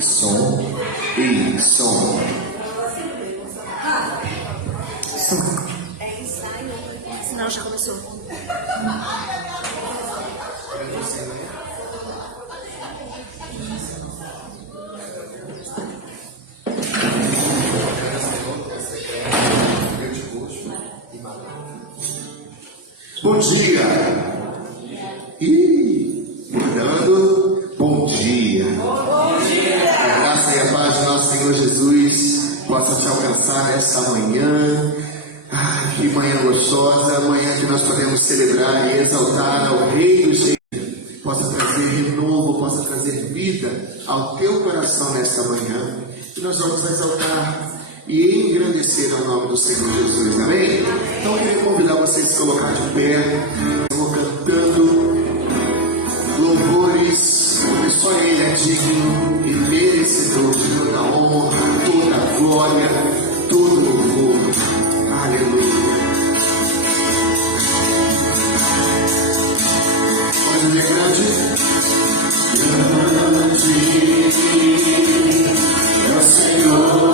Som. E som. Som. Não, já começou. Bom dia. Mudando. Bom dia. Bom dia. Que a graça e a paz de nosso Senhor Jesus possa te alcançar nesta manhã. Que manhã gostosa, manhã que nós podemos celebrar e exaltar ao Rei dos Reis. Possa trazer renovo, possa trazer vida ao teu coração nesta manhã. E nós vamos exaltar e engrandecer ao nome do Senhor Jesus, amém? Então eu queria convidar você a se colocar de pé, cantando louvores, porque só Ele é digno e merecedor de toda honra, toda glória, todo louvor. Aleluia. Pode ver grande? Grande é o Senhor.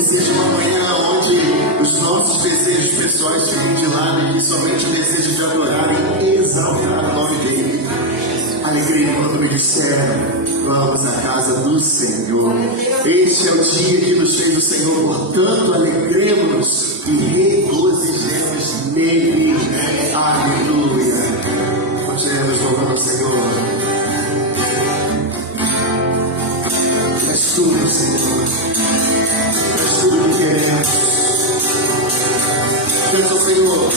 que seja uma manhã onde os nossos desejos pessoais fiquem de lado e que somente o desejo de adorar e exaltar o nome dele. Alegria quando me disseram, vamos à casa do Senhor. Este é o dia que nos fez o Senhor, portanto alegremos-nos e regozijemos nele. Aleluia. Continuemos louvando ao Senhor. És tudo, Senhor. És tudo que queremos. Canta ao Senhor.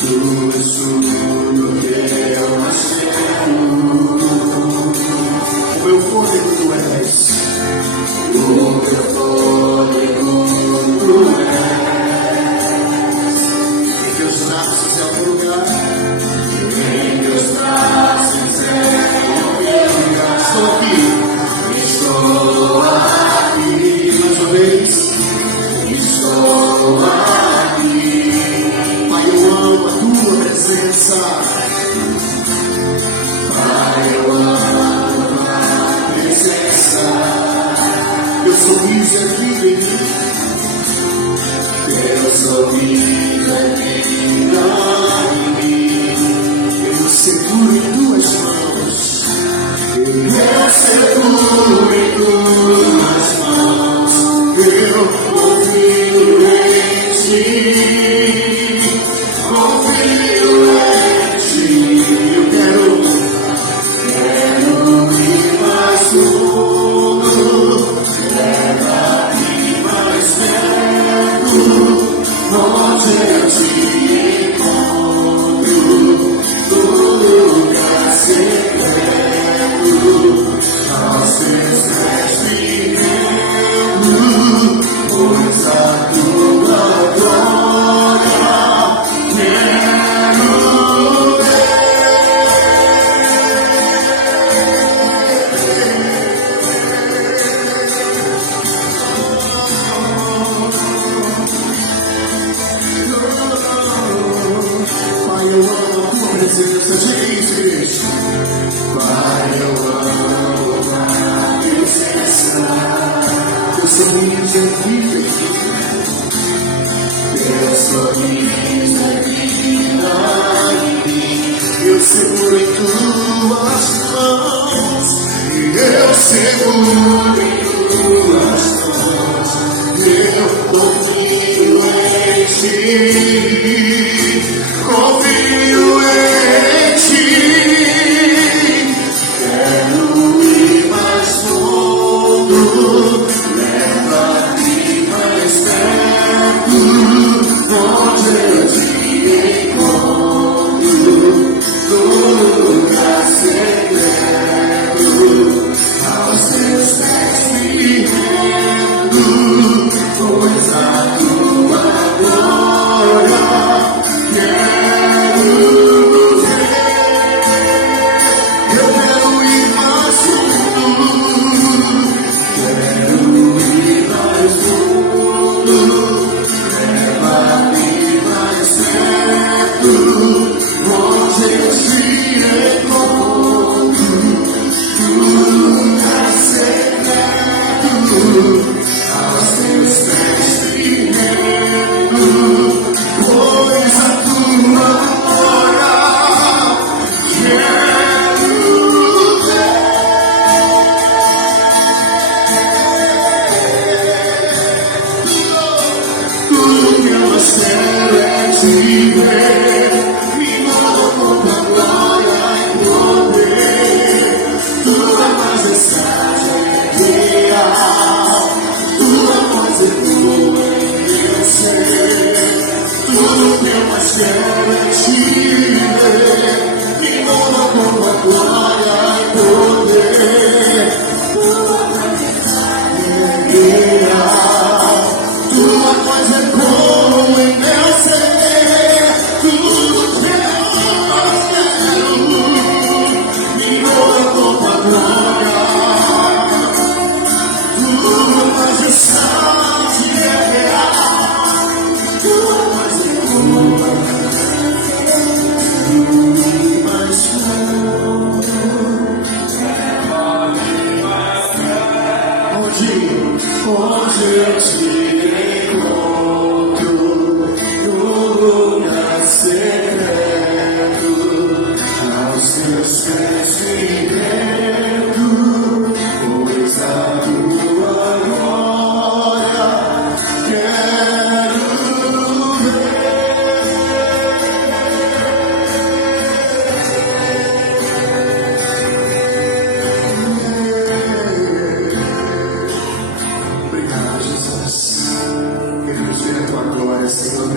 Tu és tudo que eu mais quero. O meu fôlego tu és. O meu fôlego tu és. Em teus braços é o lugar. Em teus braços é o lugar. Estou aqui. Estou aqui. Mais uma vez. Estou aqui. Pai, eu amo a tua presença. Pai, eu amo a tua presença. Teu sorriso é vida em mim. Teu sorriso é vida em mim. Eu seguro em tuas mãos. Eu seguro em tuas mãos. Eu confio em ti. Confio em ti. Eu quero ir mais fundo. Leva-me mais perto. Onde eu te encontro. No lugar secreto. Aos teus pés me rendo. Pois a tua glória quero ver. Pai, eu amo a tua presença. Diga isso, igreja. Pai, eu amo a presença. Teu sorriso é vida em mim. Teu sorriso é vida em mim. Eu seguro em tuas mãos. Eu seguro em tuas mãos. Eu confio em ti. Confio em ti. Quero ir mais fundo. Leva-me mais perto. Onde eu te encontro. No lugar secreto. Aos teus pés me rendo. Pois a tua glória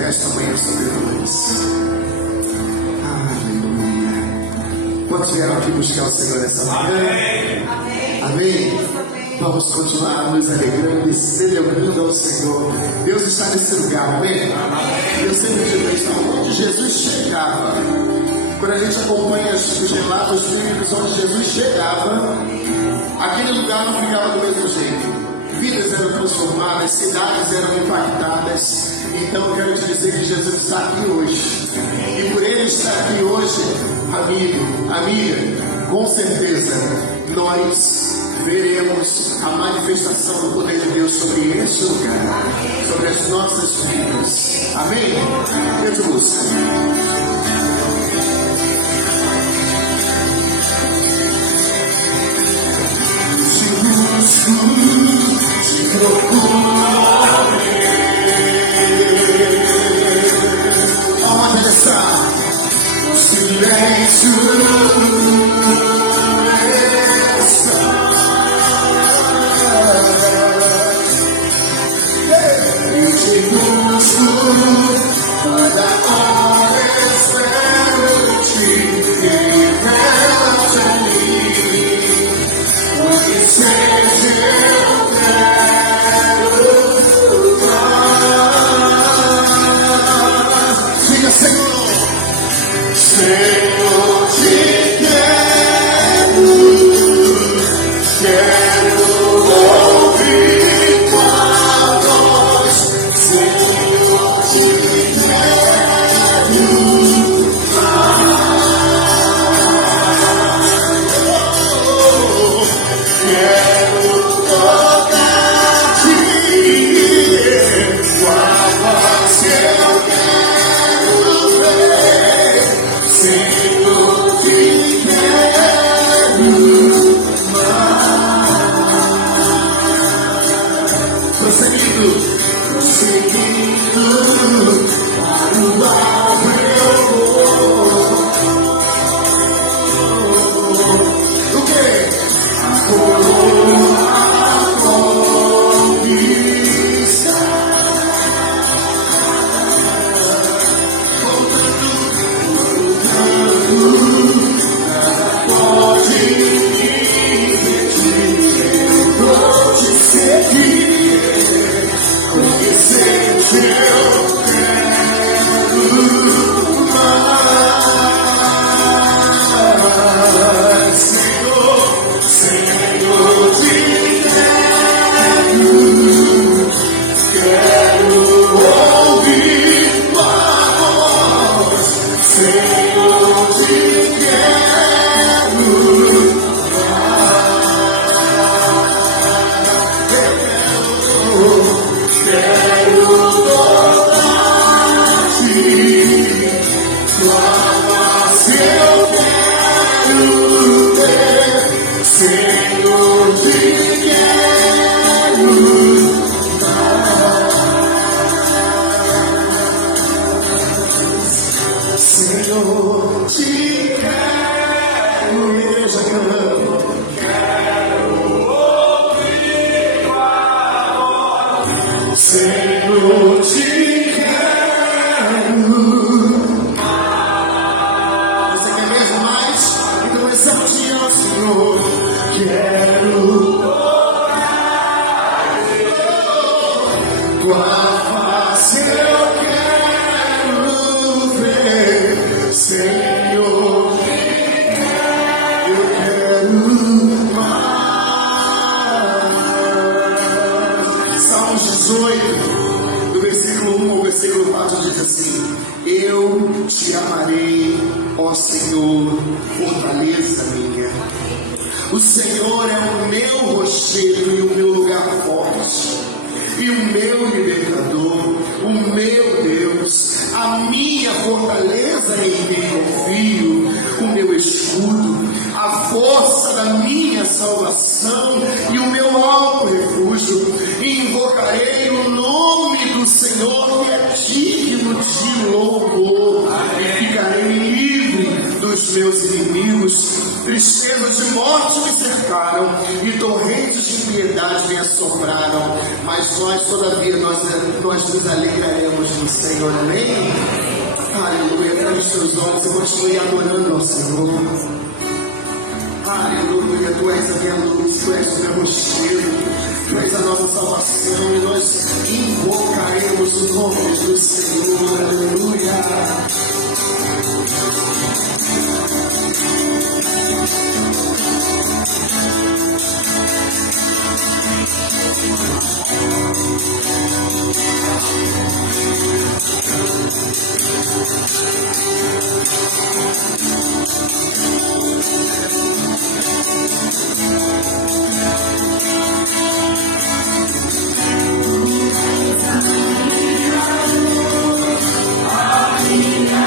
esta manhã sobre nós. Aleluia. Quantos vieram aqui buscar o Senhor nessa manhã? Amém? Vamos continuar nos alegrando e celebrando ao Senhor. Deus está nesse lugar, amém? Eu sempre digo isso, onde Jesus chegava. Quando a gente acompanha os relatos bíblicos onde Jesus chegava, aquele lugar não ficava do mesmo jeito. Vidas eram transformadas, cidades eram impactadas. Então eu quero te dizer que Jesus está aqui hoje. E por Ele estar aqui hoje, amigo, amiga, com certeza nós veremos a manifestação do poder de Deus sobre este lugar, sobre as nossas vidas. Amém? Deus busca. Te procuro, onde está o silêncio? Eu te busco, toda hora espero-te, revela-te a mim, porque seja eu quero. Diga, Senhor, Senhor, te quero, quero ouvir tua voz, Senhor, te quero tocar-te, tua voz eu quero ver, Senhor, te quero mais. Prosseguindo, para o alvo eu vou. O quê? A coroa conquista. Pode me impedir, eu vou te seguir, conhecer eu quero mais. Senhor, Senhor, te quero ouvir tua voz, Senhor, te quero quero tocar-te, tua face eu quero ver, Senhor, te quero mais. Senhor, te quero, igreja cantando. Senhor, te quero. Você quer mesmo mais? Então exalte ao Senhor. Quero tua face, eu quero ver, Senhor. Eu quero mais. Salmos 18, do versículo 1 ao versículo 4 diz assim: eu te amarei, ó Senhor, fortaleza minha. O Senhor é o meu rochedo e o meu lugar forte, e o meu libertador, o meu Deus, a minha fortaleza em quem confio, o meu escudo, a força da minha salvação e o meu alto refúgio. Invocarei o nome do Senhor, que é digno de louvor, e ficarei livre dos meus inimigos. Tristezas de morte me cercaram e torrentes de impiedade me assombraram, mas nós todavia nós nos alegraremos no Senhor, amém? Aleluia, feche os seus olhos e continue adorando ao Senhor. Aleluia, tu és a minha luz, tu és o meu rochedo, tu és a nossa salvação e nós invocaremos o nome do Senhor, aleluia. Aleluia.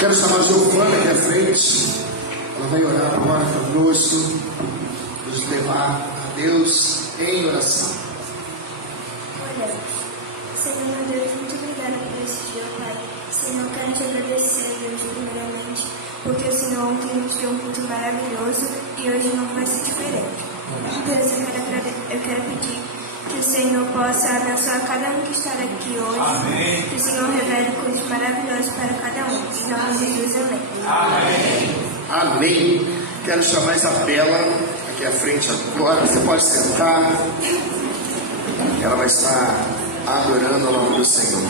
Quero chamar a Giovana aqui à frente. Ela vai orar agora conosco, nos levar a Deus em oração. Oremos. Senhor, meu Deus, muito obrigada por esse dia, Pai. Senhor, quero te agradecer, Deus, primeiramente, porque o Senhor ontem nos deu um culto maravilhoso e hoje não vai ser diferente. Deus, eu quero pedir que o Senhor possa abençoar cada um que está aqui hoje. Amém. Que o Senhor revele coisas maravilhosas para cada um. Em nome de Jesus, amém. Amém. Amém. Quero chamar a Isabela aqui à frente agora. Você pode sentar. Ela vai estar adorando o nome do Senhor.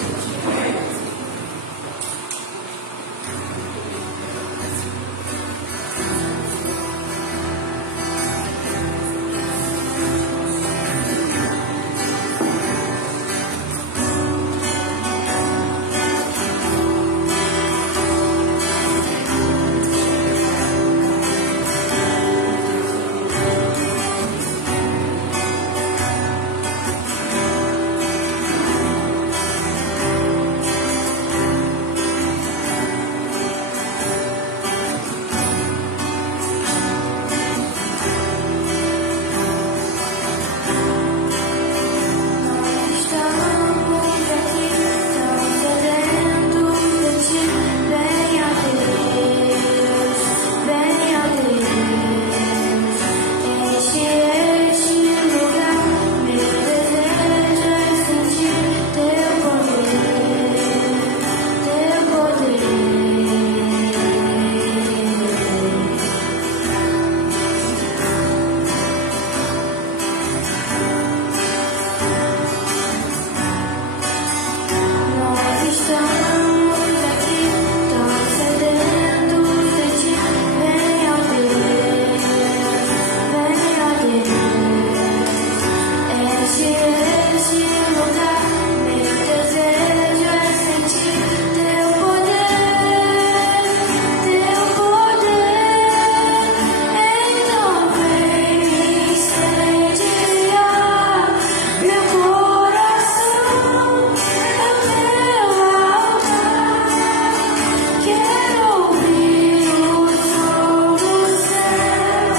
Quero ouvir o som do céu,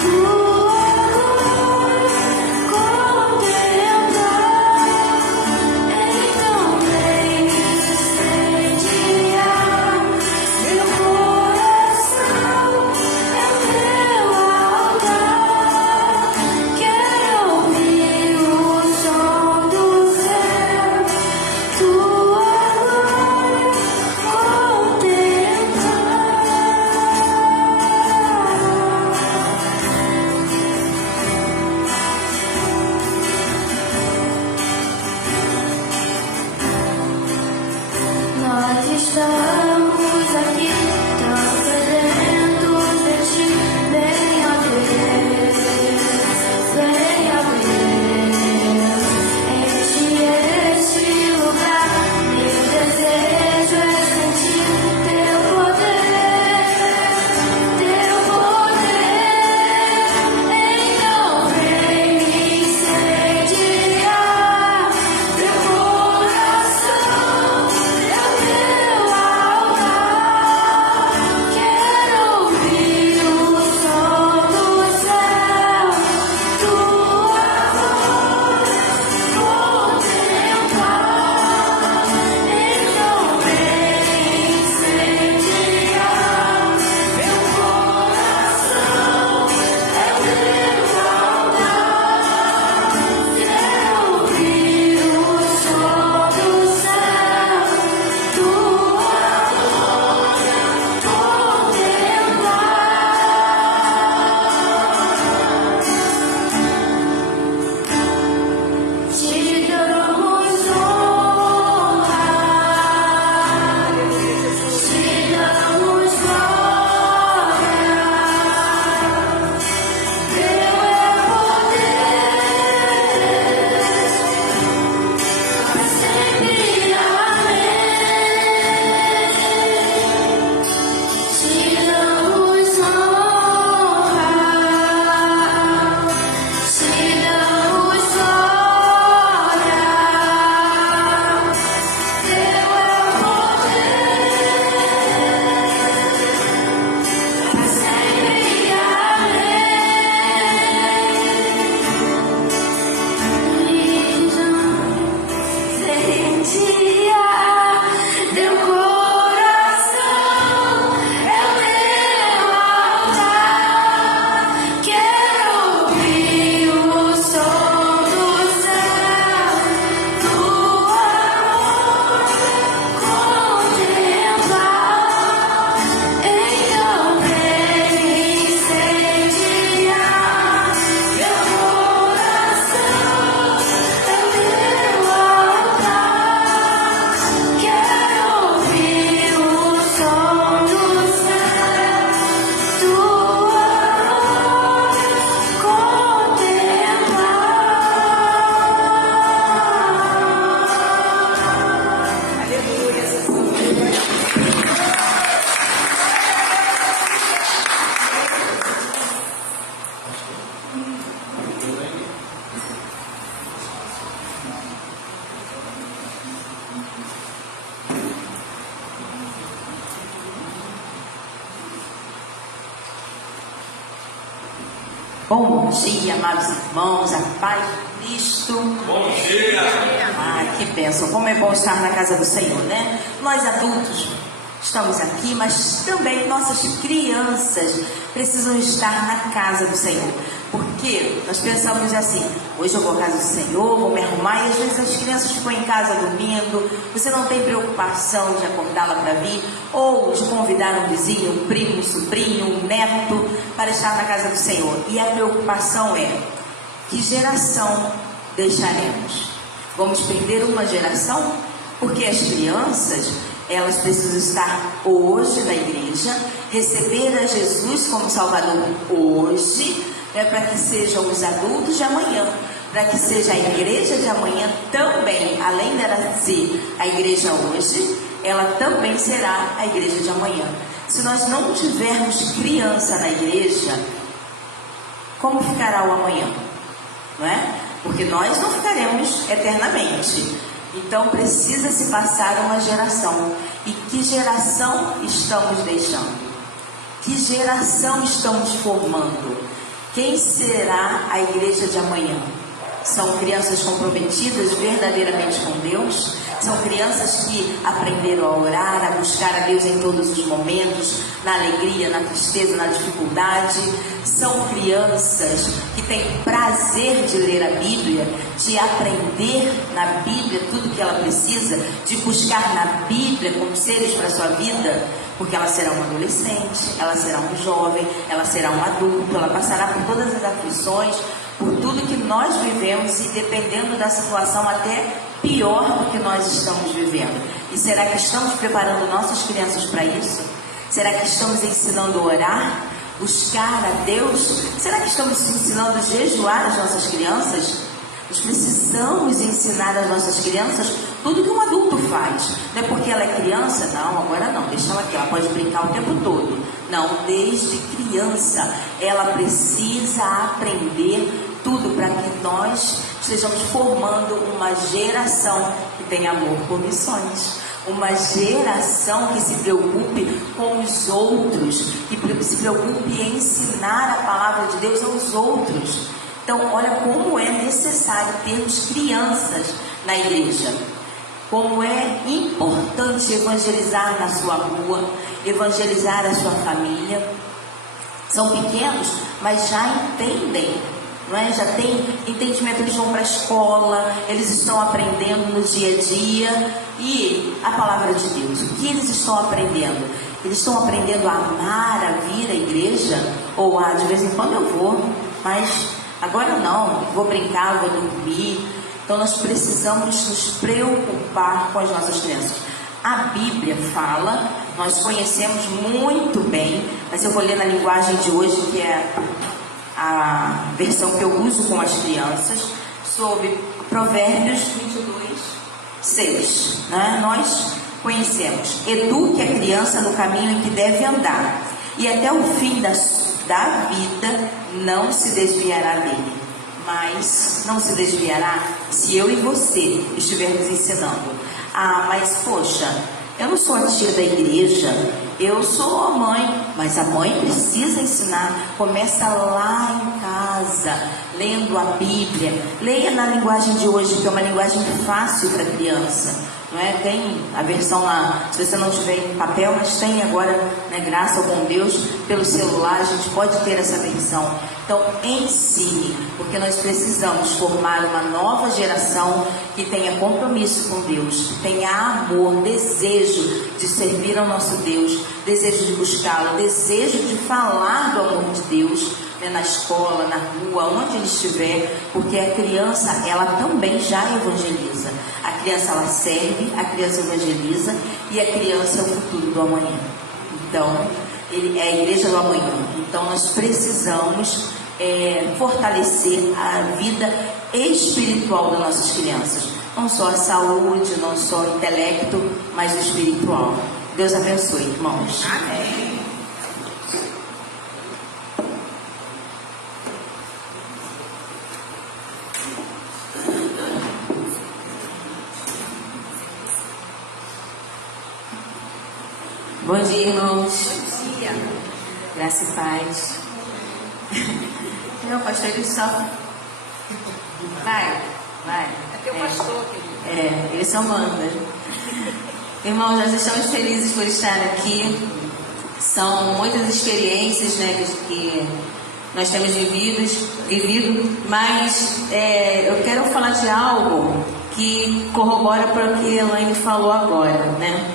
tua glória contemplar. Bom dia, amados irmãos, a paz de Cristo. Bom dia! Que bênção, como é bom estar na casa do Senhor, né? Nós adultos estamos aqui, mas também nossas crianças precisam estar na casa do Senhor. Porque nós pensamos assim, hoje eu vou à casa do Senhor, vou me arrumar, e às vezes as crianças ficam em casa dormindo, você não tem preocupação de acordá-la para vir, ou de convidar um vizinho, um primo, um sobrinho, um neto, para estar na casa do Senhor. E a preocupação é, que geração deixaremos? Vamos perder uma geração? Porque as crianças, elas precisam estar hoje na igreja, receber a Jesus como Salvador hoje, para que sejam os adultos de amanhã, para que seja a igreja de amanhã também, além dela ser a igreja hoje, ela também será a igreja de amanhã. Se nós não tivermos criança na igreja, como ficará o amanhã? Não é? Porque nós não ficaremos eternamente. Então precisa se passar uma geração. E que geração estamos deixando? Que geração estamos formando? Quem será a igreja de amanhã? São crianças comprometidas verdadeiramente com Deus? São crianças que aprenderam a orar, a buscar a Deus em todos os momentos, na alegria, na tristeza, na dificuldade? São crianças que têm prazer de ler a Bíblia, de aprender na Bíblia tudo que ela precisa, de buscar na Bíblia conselhos para a sua vida? Porque ela será uma adolescente, ela será um jovem, ela será um adulto, ela passará por todas as aflições, por tudo que nós vivemos e dependendo da situação até pior do que nós estamos vivendo. E será que estamos preparando nossas crianças para isso? Será que estamos ensinando a orar, buscar a Deus? Será que estamos ensinando a jejuar as nossas crianças? Nós precisamos ensinar às nossas crianças tudo que um adulto faz. Não é porque ela é criança, não, agora não, deixa ela aqui, ela pode brincar o tempo todo. Não, desde criança ela precisa aprender tudo para que nós estejamos formando uma geração que tem amor por missões. Uma geração que se preocupe com os outros, que se preocupe em ensinar a palavra de Deus aos outros. Então, olha como é necessário termos crianças na igreja. Como é importante evangelizar na sua rua, evangelizar a sua família. São pequenos, mas já entendem, não é? Já tem entendimento, eles vão para a escola, eles estão aprendendo no dia a dia. E a palavra de Deus, o que eles estão aprendendo? Eles estão aprendendo a amar, a vir à igreja? Ou de vez em quando eu vou, mas agora não, vou brincar, vou dormir. Então nós precisamos nos preocupar com as nossas crianças. A Bíblia fala, nós conhecemos muito bem, mas eu vou ler na linguagem de hoje, que é a versão que eu uso com as crianças, sobre Provérbios 22:6. Né? Nós conhecemos: eduque a criança no caminho em que deve andar, e até o fim da vida não se desviará dele. Mas não se desviará se eu e você estivermos ensinando. Mas poxa, eu não sou a tia da igreja, eu sou a mãe, mas a mãe precisa ensinar. Começa lá em casa, lendo a Bíblia. Leia na linguagem de hoje, que é uma linguagem fácil para criança. Não é? Tem a versão lá, se você não tiver em papel, mas tem agora, né, graças ao bom Deus, pelo celular, a gente pode ter essa versão. Então ensine, porque nós precisamos formar uma nova geração que tenha compromisso com Deus, que tenha amor, desejo de servir ao nosso Deus, desejo de buscá-lo, desejo de falar do amor de Deus, né, na escola, na rua, onde ele estiver, porque a criança, ela também já evangeliza. A criança, ela serve, a criança evangeliza, e a criança é o futuro do amanhã. Então, ele é a igreja do amanhã. Então nós precisamos fortalecer a vida espiritual das nossas crianças. Não só a saúde, não só o intelecto, mas o espiritual. Deus abençoe, irmãos. Amém. Bom dia, irmãos. Bom dia. Graça e paz. Não, pastor, ele só... Vai. É teu pastor, querido. Ele só manda. Irmãos, nós estamos felizes por estar aqui. São muitas experiências, né, que nós temos vivido, mas eu quero falar de algo que corrobora para o que a Elaine falou agora, né?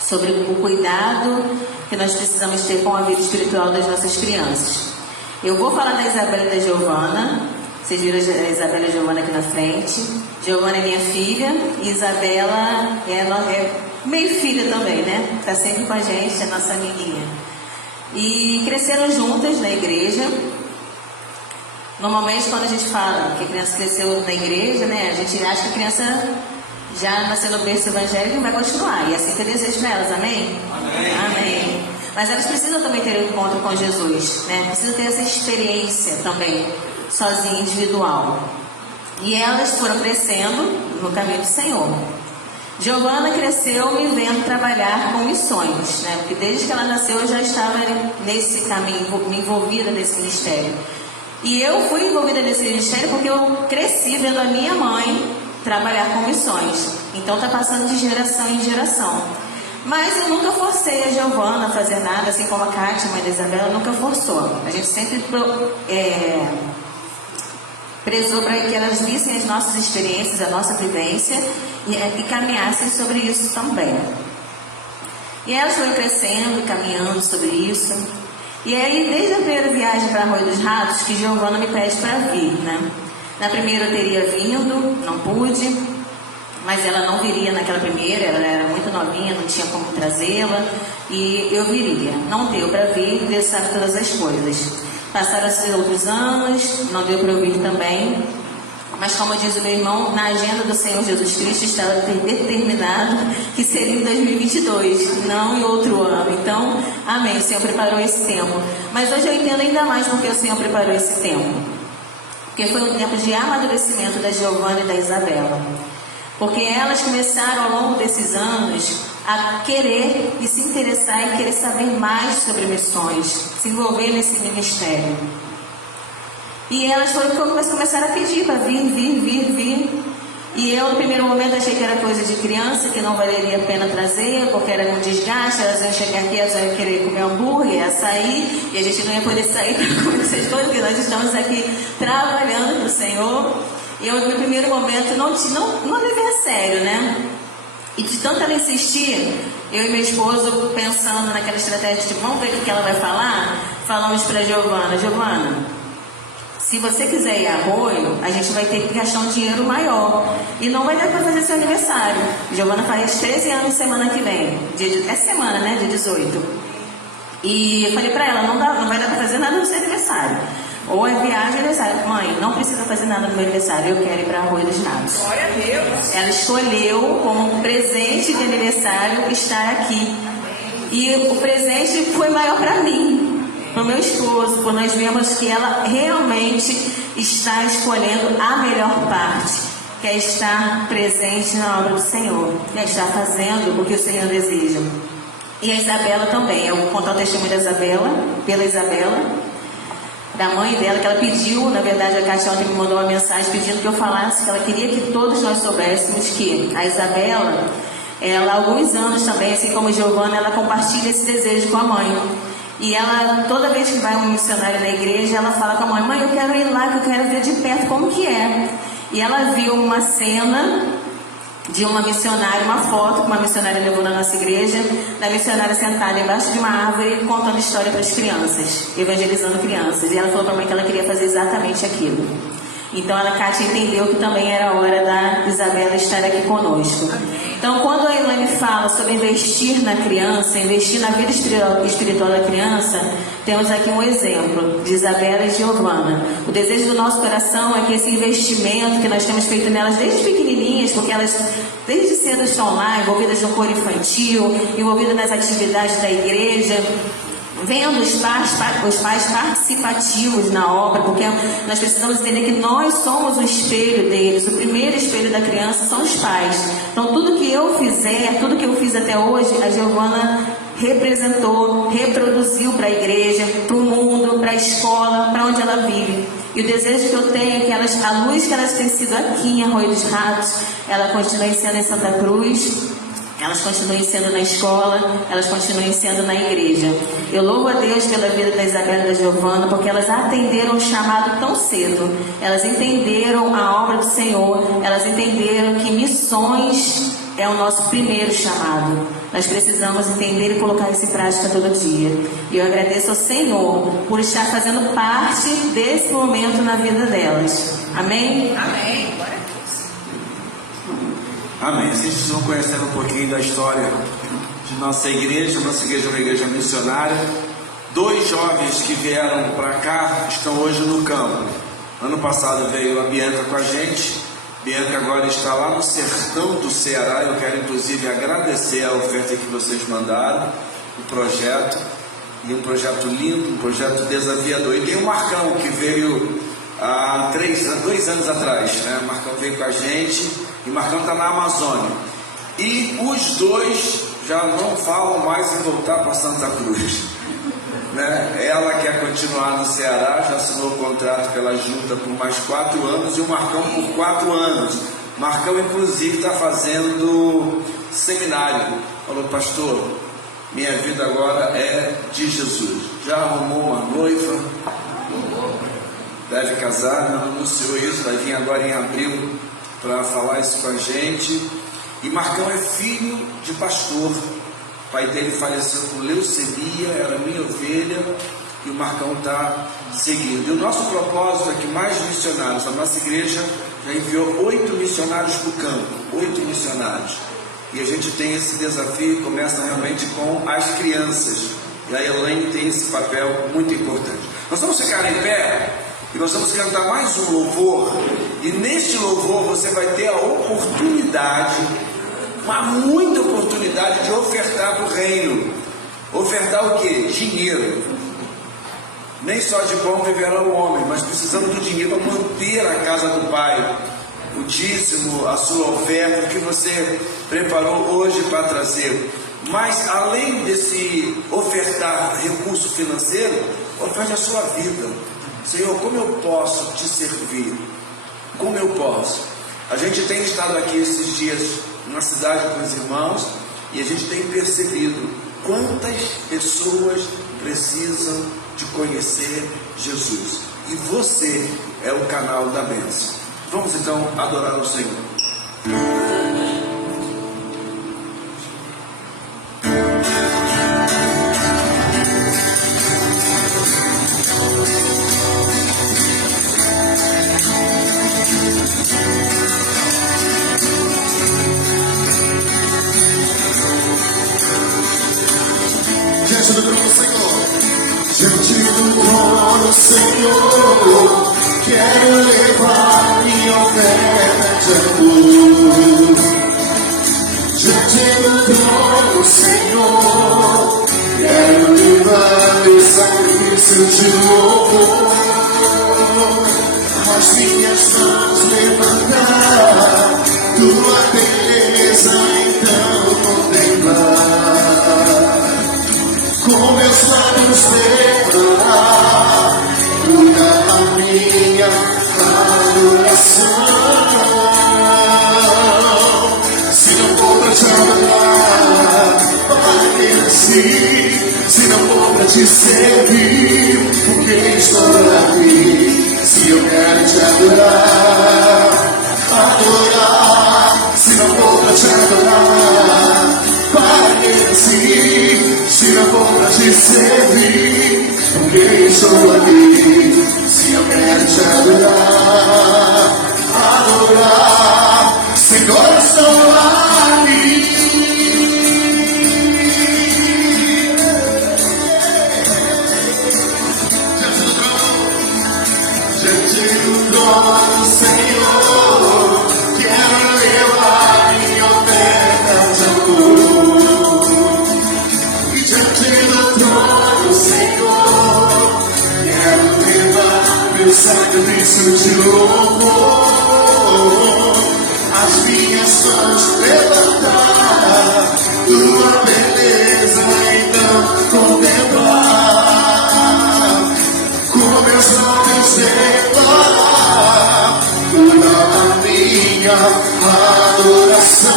Sobre o cuidado que nós precisamos ter com a vida espiritual das nossas crianças. Eu vou falar da Isabela e da Giovana. Vocês viram a Isabela e a Giovana aqui na frente. Giovana é minha filha e Isabela é meio filha também, né? Está sempre com a gente, é nossa amiguinha. E cresceram juntas na igreja. Normalmente, quando a gente fala que a criança cresceu na igreja, né? A gente acha que a criança já nasceu no berço evangélico e vai continuar. E assim que eu desejo para elas, amém? Amém. Mas elas precisam também ter um encontro com Jesus, né? Precisam ter essa experiência também, sozinha, individual. E elas foram crescendo no caminho do Senhor. Giovana cresceu me vendo trabalhar com missões, né? Porque desde que ela nasceu eu já estava nesse caminho, envolvida nesse ministério. E eu fui envolvida nesse ministério porque eu cresci vendo a minha mãe trabalhar com missões. Então está passando de geração em geração. Mas eu nunca forcei a Giovana a fazer nada, assim como a Kátia, mãe da Isabela, nunca forçou. A gente sempre prezou para que elas vissem as nossas experiências, a nossa vivência e caminhassem sobre isso também. E elas foram crescendo e caminhando sobre isso. E aí, desde a primeira viagem para Arroio dos Ratos, que Giovana me pede para vir, né? Na primeira eu teria vindo, não pude, mas ela não viria naquela primeira, ela era muito novinha, não tinha como trazê-la, e eu viria. Não deu para vir, Deus sabe todas as coisas. Passaram-se outros anos, não deu para eu vir também, mas como diz o meu irmão, na agenda do Senhor Jesus Cristo estava determinado que seria em 2022, não em outro ano. Então, amém, o Senhor preparou esse tempo. Mas hoje eu entendo ainda mais porque o Senhor preparou esse tempo. Porque foi um tempo de amadurecimento da Giovana e da Isabela. Porque elas começaram ao longo desses anos a querer e se interessar e querer saber mais sobre missões, se envolver nesse ministério. E elas começaram a pedir para vir. E eu, no primeiro momento, achei que era coisa de criança, que não valeria a pena trazer, porque era um desgaste, elas iam chegar aqui, elas iam querer comer hambúrguer, açaí, e a gente não ia poder sair para comer essas coisas, porque nós estamos aqui trabalhando para o Senhor. E eu, no primeiro momento, não levei a sério, né? E de tanto ela insistir, eu e meu esposo, pensando naquela estratégia de vamos ver o que ela vai falar, falamos para Giovana, se você quiser ir a Arroio, a gente vai ter que gastar um dinheiro maior. E não vai dar para fazer seu aniversário. Giovana faz 13 anos semana que vem. Essa semana, né? Dia 18. E eu falei para ela, não vai dar para fazer nada no seu aniversário. Ou é viagem ou aniversário. Mãe, não precisa fazer nada no meu aniversário, eu quero ir para Arroio dos Ratos. Glória a Deus. Ela escolheu como presente de aniversário estar aqui. E o presente foi maior para mim, para o meu esposo, porque nós vemos que ela realmente está escolhendo a melhor parte, que é estar presente na obra do Senhor, que é estar fazendo o que o Senhor deseja. E a Isabela também, eu vou contar o testemunho da Isabela, pela Isabela, da mãe dela, que ela pediu, na verdade a Kátia ontem me mandou uma mensagem pedindo que eu falasse que ela queria que todos nós soubéssemos que a Isabela, ela há alguns anos também, assim como Giovana, ela compartilha esse desejo com a mãe. E ela, toda vez que vai um missionário na igreja, ela fala com a mãe, eu quero ir lá, que eu quero ver de perto como que é. E ela viu uma cena de uma missionária, uma foto que uma missionária levou na nossa igreja, da missionária sentada embaixo de uma árvore, contando história para as crianças, evangelizando crianças. E ela falou para a mãe que ela queria fazer exatamente aquilo. Então a Kátia entendeu que também era a hora da Isabela estar aqui conosco. Então quando a Elaine fala sobre investir na criança, investir na vida espiritual da criança, temos aqui um exemplo de Isabela e Giovana. O desejo do nosso coração é que esse investimento que nós temos feito nelas desde pequenininhas, porque elas desde cedo estão lá, envolvidas no coro infantil, envolvidas nas atividades da igreja, vendo os pais participativos na obra, porque nós precisamos entender que nós somos o espelho deles. O primeiro espelho da criança são os pais. Então tudo que eu fizer, tudo que eu fiz até hoje, a Giovana representou, reproduziu para a igreja, para o mundo, para a escola, para onde ela vive. E o desejo que eu tenho é que a luz que elas têm sido aqui em Arroio dos Ratos, ela continue sendo em Santa Cruz, elas continuem sendo na escola, elas continuem sendo na igreja. Eu louvo a Deus pela vida da Isabela e da Giovana, porque elas atenderam o chamado tão cedo. Elas entenderam a obra do Senhor, elas entenderam que missões é o nosso primeiro chamado. Nós precisamos entender e colocar isso em prática todo dia. E eu agradeço ao Senhor por estar fazendo parte desse momento na vida delas. Amém? Amém. Glória a Deus. Amém. Vocês precisam conhecer um pouquinho da história de nossa igreja. Nossa igreja é uma igreja missionária. 2 jovens que vieram para cá estão hoje no campo. Ano passado veio a Bianca com a gente. Bianca agora está lá no sertão do Ceará. Eu quero inclusive agradecer a oferta que vocês mandaram, o projeto, e um projeto lindo, um projeto desafiador. E tem o Marcão, que veio há 2 anos atrás, né? O Marcão veio com a gente, e o Marcão está na Amazônia. E os 2 já não falam mais em voltar para Santa Cruz, né? Ela quer continuar no Ceará, já assinou o contrato pela junta por mais 4 anos, e o Marcão por 4 anos. Marcão inclusive está fazendo seminário. Falou: pastor, minha vida agora é de Jesus. Já arrumou uma noiva, deve casar, não anunciou isso, vai vir agora em abril para falar isso com a gente. E Marcão é filho de pastor. O pai dele faleceu com leucemia, era minha ovelha, e o Marcão está seguindo. E o nosso propósito é que mais missionários, a nossa igreja já enviou 8 missionários para o campo, 8 missionários. E a gente tem esse desafio, começa realmente com as crianças. E a Elaine tem esse papel muito importante. Nós vamos ficar em pé e nós vamos cantar mais um louvor. E neste louvor você vai ter a oportunidade, muita oportunidade de ofertar para o reino. Ofertar o quê? Dinheiro. Nem só de bom viverá o homem, mas precisamos do dinheiro para manter a casa do Pai. O dízimo, a sua oferta, o que você preparou hoje para trazer. Mas além desse ofertar recurso financeiro, oferte a sua vida. Senhor, como eu posso te servir? Como eu posso? A gente tem estado aqui esses dias na cidade com os irmãos, e a gente tem percebido quantas pessoas precisam de conhecer Jesus. E você é o canal da bênção. Vamos então adorar o Senhor. Diante do trono, Senhor. Diante do trono, Senhor, quero levar minha oferta de amor. Diante do trono, Senhor, quero levar meu sacrifício de louvor. As minhas mãos levantar, tua beleza então contemplar. Com meus lábios declarar toda a minha adoração. Se não for pra te adorar, para assim. Se não for pra te servir, porque estou aqui. Se eu quero te adorar, adorar. Se não for pra te adorar, para assim. Se não for pra te servir, porque estou aqui. Se eu quero te adorar, adorar. Senhor, estou aqui. Diante do trono, Senhor, quero levar minha oferta de amor. E diante do trono, Senhor, quero levar meu sacrifício de louvor. As minhas mãos levantar, tua beleza então adoração.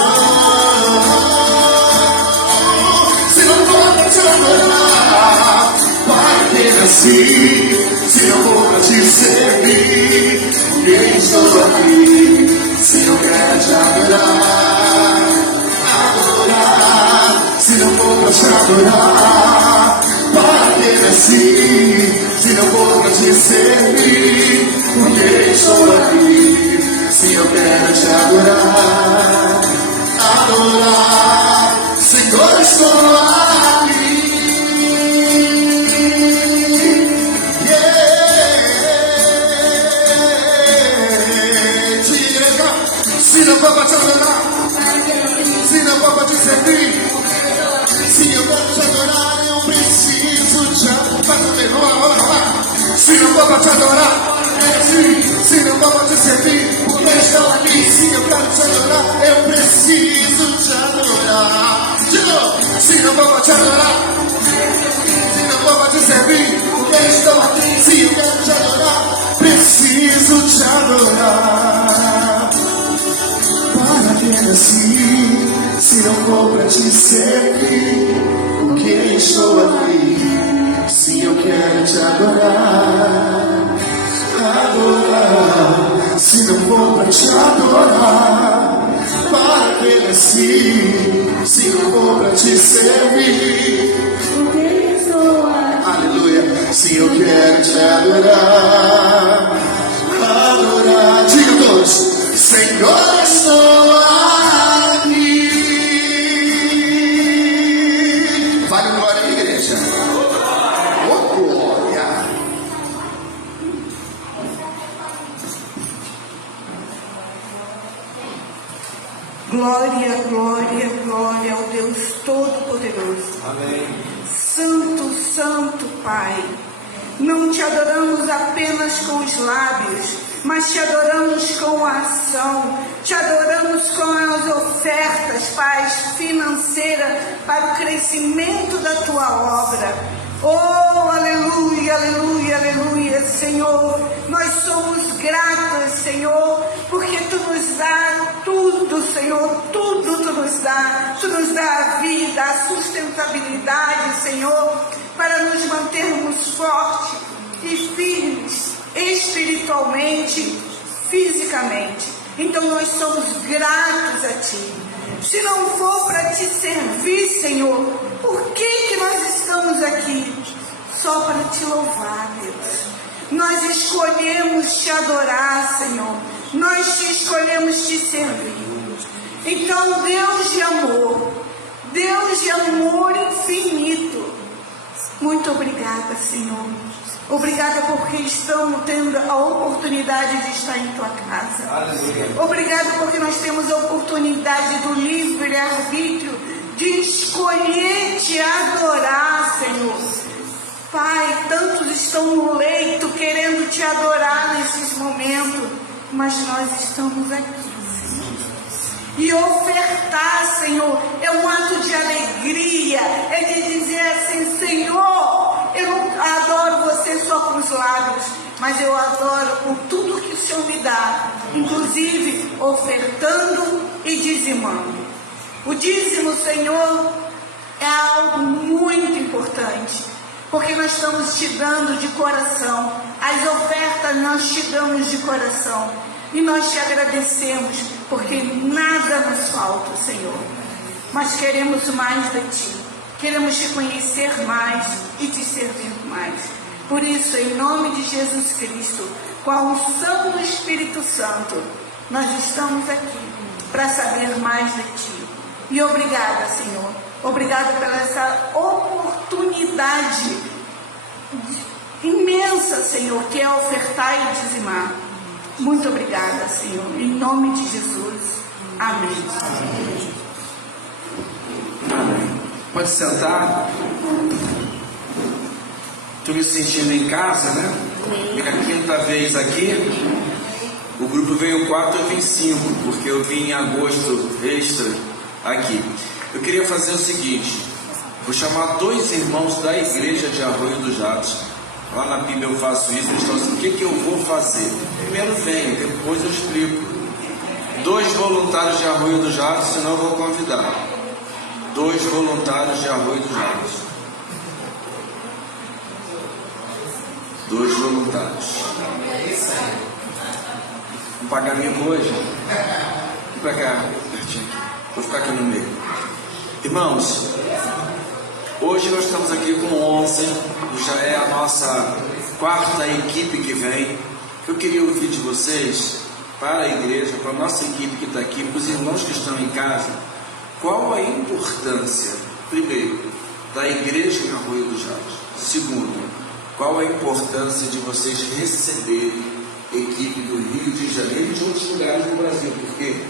Se não for pra te adorar, Pai, apenas sim. Se não for pra te servir, porque estou aqui. Se eu quero te adorar, adorar. Se não for pra te adorar, Pai, apenas sim. Se não for pra te servir, porque estou aqui. Se eu quero te adorar, adorar. Senhor, estou aqui. Se não for pra te adorar, se não for pra te servir, se eu quero te adorar, eu preciso te adorar. Se não for pra te adorar, se não for pra te servir, porque estou aqui. Se eu quero te adorar, eu preciso te adorar. De novo, se não for pra te adorar, se não for pra te servir, porque estou aqui. Se eu quero te adorar, preciso te adorar. Para apenas assim, se não for pra te servir, porque estou aqui. Se eu quero te adorar, adorar. Se não for pra te adorar, para apenas assim, se não for pra te servir, porque estou aqui. Aleluia. Se eu quero te adorar, adorar. Diga todos: Senhor, estou aqui. Vale glória à igreja. Oh, glória. Glória, glória, glória ao Deus Todo-Poderoso. Amém. Santo, Santo Pai, não te adoramos apenas com os lábios, mas te adoramos com a ação, te adoramos com as ofertas, Pai, financeira para o crescimento da tua obra. Oh, aleluia, aleluia, aleluia, Senhor. Nós somos gratos, Senhor, porque Tu nos dá tudo, Senhor, tudo Tu nos dá. Tu nos dá a vida, a sustentabilidade, Senhor, para nos mantermos fortes e firmes, espiritualmente, fisicamente. Então nós somos gratos a Ti. Se não for para Te servir, Senhor, por que nós estamos aqui? Só para Te louvar, Deus. Nós escolhemos Te adorar, Senhor. Nós Te escolhemos Te servir. Então, Deus de amor infinito, muito obrigada, Senhor. Obrigada porque estamos tendo a oportunidade de estar em Tua casa. Aleluia. Obrigada porque nós temos a oportunidade do livre-arbítrio de escolher Te adorar, Senhor. Pai, tantos estão no leito querendo Te adorar nesses momentos, mas nós estamos aqui, Senhor. E ofertar, Senhor, é um ato de alegria, é de dizer assim: Senhor, eu não adoro Você só com os lábios, mas eu adoro com tudo que o Senhor me dá, inclusive ofertando e dizimando. O dízimo, Senhor, é algo muito importante, porque nós estamos Te dando de coração. As ofertas nós Te damos de coração. E nós Te agradecemos, porque nada nos falta, Senhor. Mas queremos mais de Ti. Queremos Te conhecer mais e Te servir mais. Por isso, em nome de Jesus Cristo, com a unção do Espírito Santo, nós estamos aqui para saber mais de Ti. E obrigada, Senhor. Obrigada pela essa oportunidade imensa, Senhor, que é ofertar e dizimar. Muito obrigada, Senhor. Em nome de Jesus. Amém. Amém. Pode sentar. Estou me sentindo em casa, né? Minha quinta vez aqui. O grupo veio 4, eu vim 5, porque eu vim em agosto extra aqui. Eu queria fazer o seguinte: vou chamar 2 irmãos da igreja de Arroio dos Ratos. Lá na Bíblia eu faço isso. Eles estão assim: o que eu vou fazer? Primeiro venho, depois eu explico. 2 voluntários de Arroio do Jato, senão eu vou convidar. 2 voluntários de Arroio do Jato. 2 voluntários. Um pagamento hoje. Vem pra cá, pertinho. Vou ficar aqui no meio. Irmãos, hoje nós estamos aqui com 11. Já é a nossa 4ª equipe que vem. Eu queria ouvir de vocês, para a igreja, para a nossa equipe que está aqui, para os irmãos que estão em casa, qual a importância, primeiro, da igreja em Arroio do Jato? Segundo, qual a importância de vocês receberem equipe do Rio de Janeiro e de outros lugares do Brasil? Porque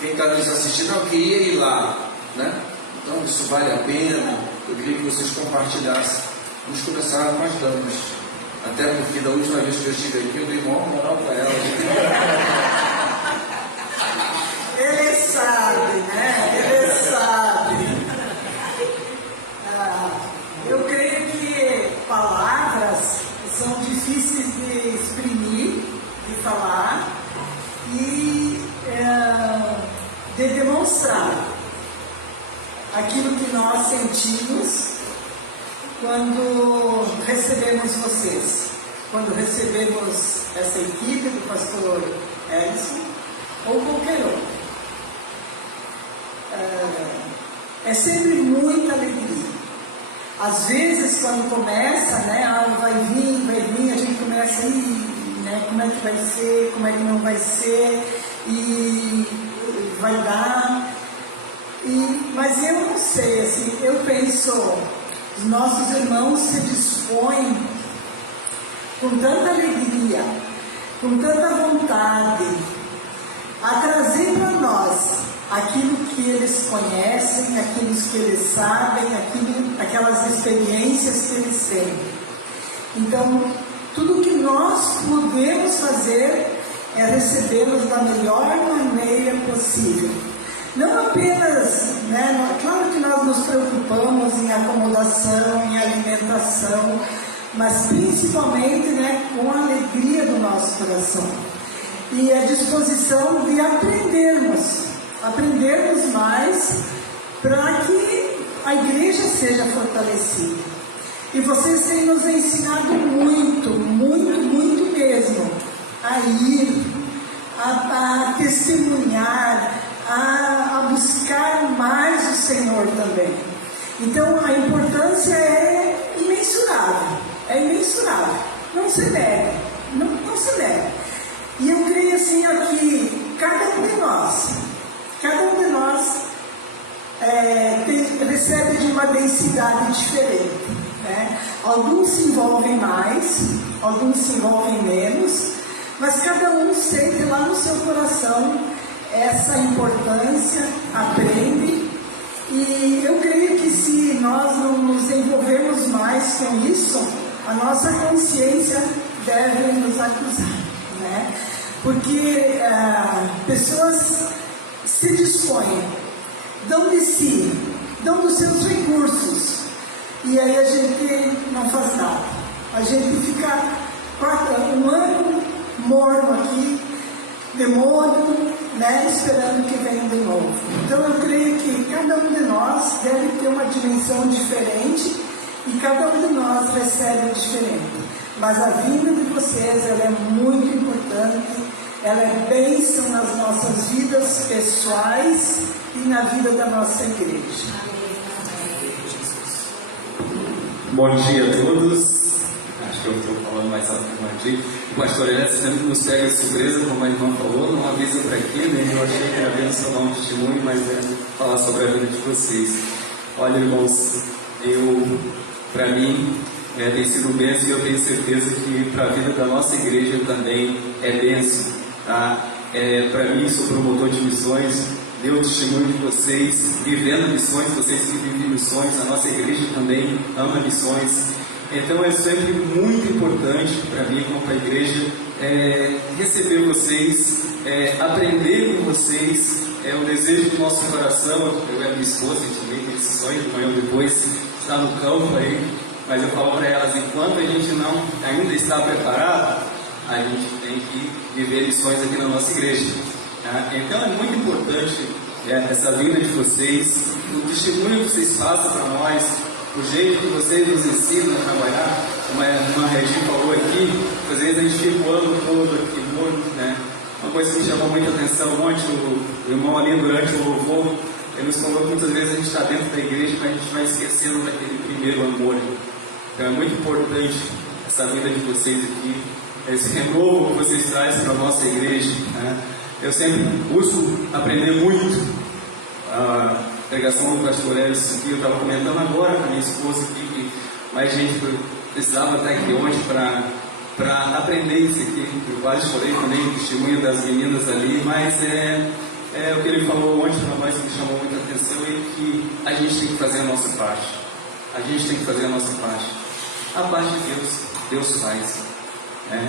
quem está nos assistindo não queria ir lá, né? Então isso vale a pena. Eu queria que vocês compartilhassem. Vamos começar com as damas, até porque da última vez que eu estive aqui eu dei maior moral para elas. Ele sabe, né? Ele sabe. Eu creio que palavras são difíceis de exprimir, de falar e de demonstrar aquilo que nós sentimos quando recebemos vocês, quando recebemos essa equipe do pastor Edson ou qualquer outro. É sempre muita alegria. Às vezes, quando começa, né, vai vir, a gente começa aí, né, como é que vai ser, como é que não vai ser, e vai dar. Mas eu não sei, assim, eu penso, os nossos irmãos se dispõem com tanta alegria, com tanta vontade, a trazer para nós aquilo que eles conhecem, aquilo que eles sabem, aquelas experiências que eles têm. Então, tudo que nós podemos fazer é recebê-los da melhor maneira possível. Não apenas, né, claro que nós nos preocupamos em acomodação, em alimentação, mas principalmente, né, com a alegria do nosso coração e a disposição de aprendermos mais para que a igreja seja fortalecida. E vocês têm nos ensinado muito, muito, muito mesmo a ir, a testemunhar, a buscar mais o Senhor também. Então a importância é imensurável, não se nega, não se nega. E eu creio assim que cada um de nós recebe de uma densidade diferente, né? Alguns se envolvem mais, alguns se envolvem menos, mas cada um sente lá no seu coração essa importância, aprende, e eu creio que se nós não nos envolvermos mais com isso, a nossa consciência deve nos acusar, né? Porque pessoas se dispõem, dão de si, dão dos seus recursos, e aí a gente não faz nada. A gente fica um ano morno aqui, demônio, né, esperando que venha de novo. Então eu creio que cada um de nós deve ter uma dimensão diferente e cada um de nós recebe diferente. Mas a vinda de vocês, ela é muito importante, ela é bênção nas nossas vidas pessoais e na vida da nossa igreja. Bom dia a todos. Acho que eu estou falando mais alto que o dia. O pastor Edson sempre nos pega de surpresa, como a irmã falou, não avisa para aqui, né? Eu achei que era bem só dar um testemunho, mas é falar sobre a vida de vocês. Olha, irmãos, para mim, tem sido bênção e eu tenho certeza que para a vida da nossa igreja também é bênção, tá? Para mim, sou promotor de missões, dei o testemunho de vocês, vivendo missões, vocês que vivem missões, a nossa igreja também ama missões. Então é sempre muito importante para mim, como para a igreja, receber vocês, aprender com vocês. É o desejo do nosso coração. Eu e a minha esposa, a gente também tem esse sonho de manhã ou depois estar no campo aí, mas eu falo para elas, enquanto a gente não ainda está preparado, a gente tem que viver missões aqui na nossa igreja. Então é muito importante essa vida de vocês, o testemunho que vocês passam para nós, o jeito que vocês nos ensinam a trabalhar. Como a irmã Regina falou aqui, às vezes a gente fica o ano todo aqui muito, né? Uma coisa que me chamou muita atenção ontem, o irmão ali durante o louvor, ele nos falou que muitas vezes a gente está dentro da igreja, mas a gente vai esquecendo daquele primeiro amor. Então é muito importante essa vida de vocês aqui, esse renovo que vocês trazem para a nossa igreja, né? Eu sempre busco aprender muito. A pregação do pastor Elcio aqui, eu estava comentando agora com a minha esposa aqui, que mais gente precisava estar aqui ontem para aprender isso aqui. Eu quase chorei também o testemunho das meninas ali, mas o que ele falou ontem para nós que me chamou muita atenção é que a gente tem que fazer a nossa parte. A gente tem que fazer a nossa parte. A parte de Deus, Deus faz, né?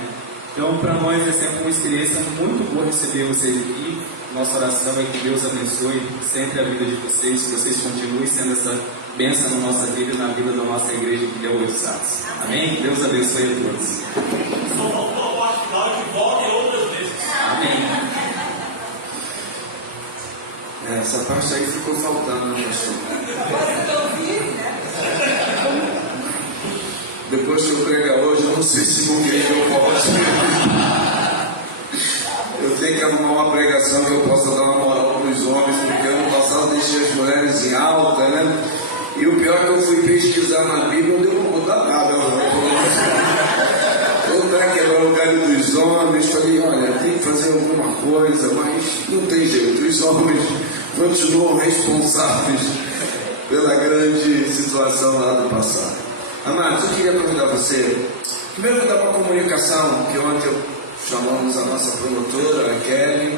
Então, para nós é sempre uma experiência muito boa receber vocês aqui. Nossa oração é que Deus abençoe sempre a vida de vocês, que vocês continuem sendo essa bênção na nossa vida e na vida da nossa igreja que deu 8 sábados. Amém? Deus abençoe a todos. Só faltou a parte final que voltem outras vezes. Amém. Essa parte aí ficou faltando, né, pastor? Depois que eu pregar hoje, eu não sei se vou querer que eu posso. Eu tenho que arrumar uma pregação que eu possa dar uma moral para os homens, porque ano passado deixei as mulheres em alta, né? E o pior é que eu fui pesquisar na Bíblia, não deu para botar nada. Eu para quebrar o galho dos homens, falei, olha, tem que fazer alguma coisa, mas não tem jeito. Os homens continuam responsáveis pela grande situação lá do passado. Amados, eu queria convidar você, primeiro dar uma comunicação, que ontem chamamos a nossa promotora, a Kelly,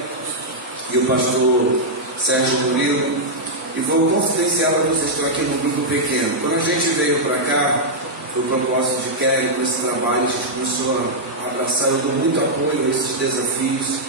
e o pastor Sérgio Murilo, e vou confidenciar para vocês que estão aqui no grupo pequeno. Quando a gente veio para cá, foi o propósito de Kelly com esse trabalho, a gente começou a abraçar. Eu dou muito apoio a esses desafios,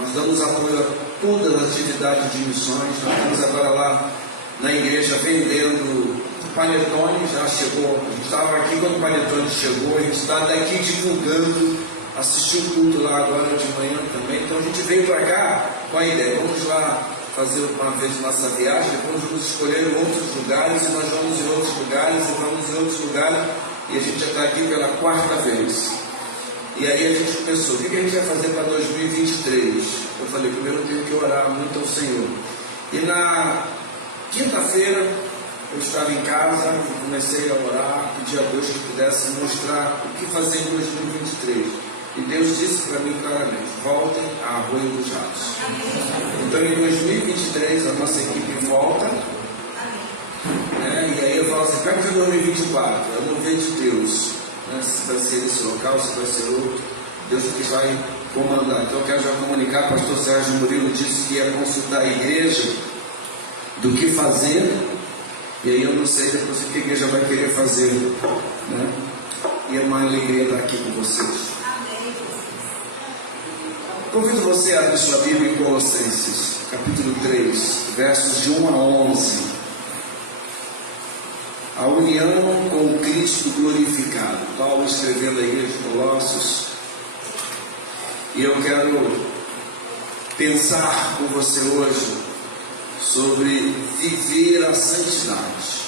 nós damos apoio a todas as atividades de missões. Nós estamos agora lá na igreja vendendo panetone, já chegou, a gente estava aqui quando o panetone chegou, a gente está daqui divulgando, assistiu o culto lá agora de manhã também. Então a gente veio para cá com a ideia, vamos lá fazer uma vez nossa viagem, depois vamos escolher outros lugares, e nós vamos em outros lugares, e vamos em outros lugares, e a gente já está aqui pela 4ª vez. E aí a gente começou, o que a gente vai fazer para 2023? Eu falei, primeiro eu tenho que orar muito ao Senhor. E na quinta-feira, eu estava em casa e comecei a orar, pedir a Deus que pudesse mostrar o que fazer em 2023. E Deus disse para mim claramente, voltem a Arroio dos Ratos. Então em 2023 a nossa equipe volta, né? E aí eu falo assim, pega para 2024, é o mover de Deus, né? Se vai ser esse local, se vai ser outro, Deus que vai comandar. Então eu quero já comunicar, o pastor Sérgio Murilo disse que ia consultar a igreja do que fazer. E aí eu não sei depois o que a igreja vai querer fazer, né? E é uma alegria estar aqui com vocês. Convido você a abrir sua Bíblia em Colossenses, capítulo 3, versos de 1 a 11. A união com o Cristo glorificado. Paulo escrevendo à igreja de Colossos. E eu quero pensar com você hoje sobre viver a santidade.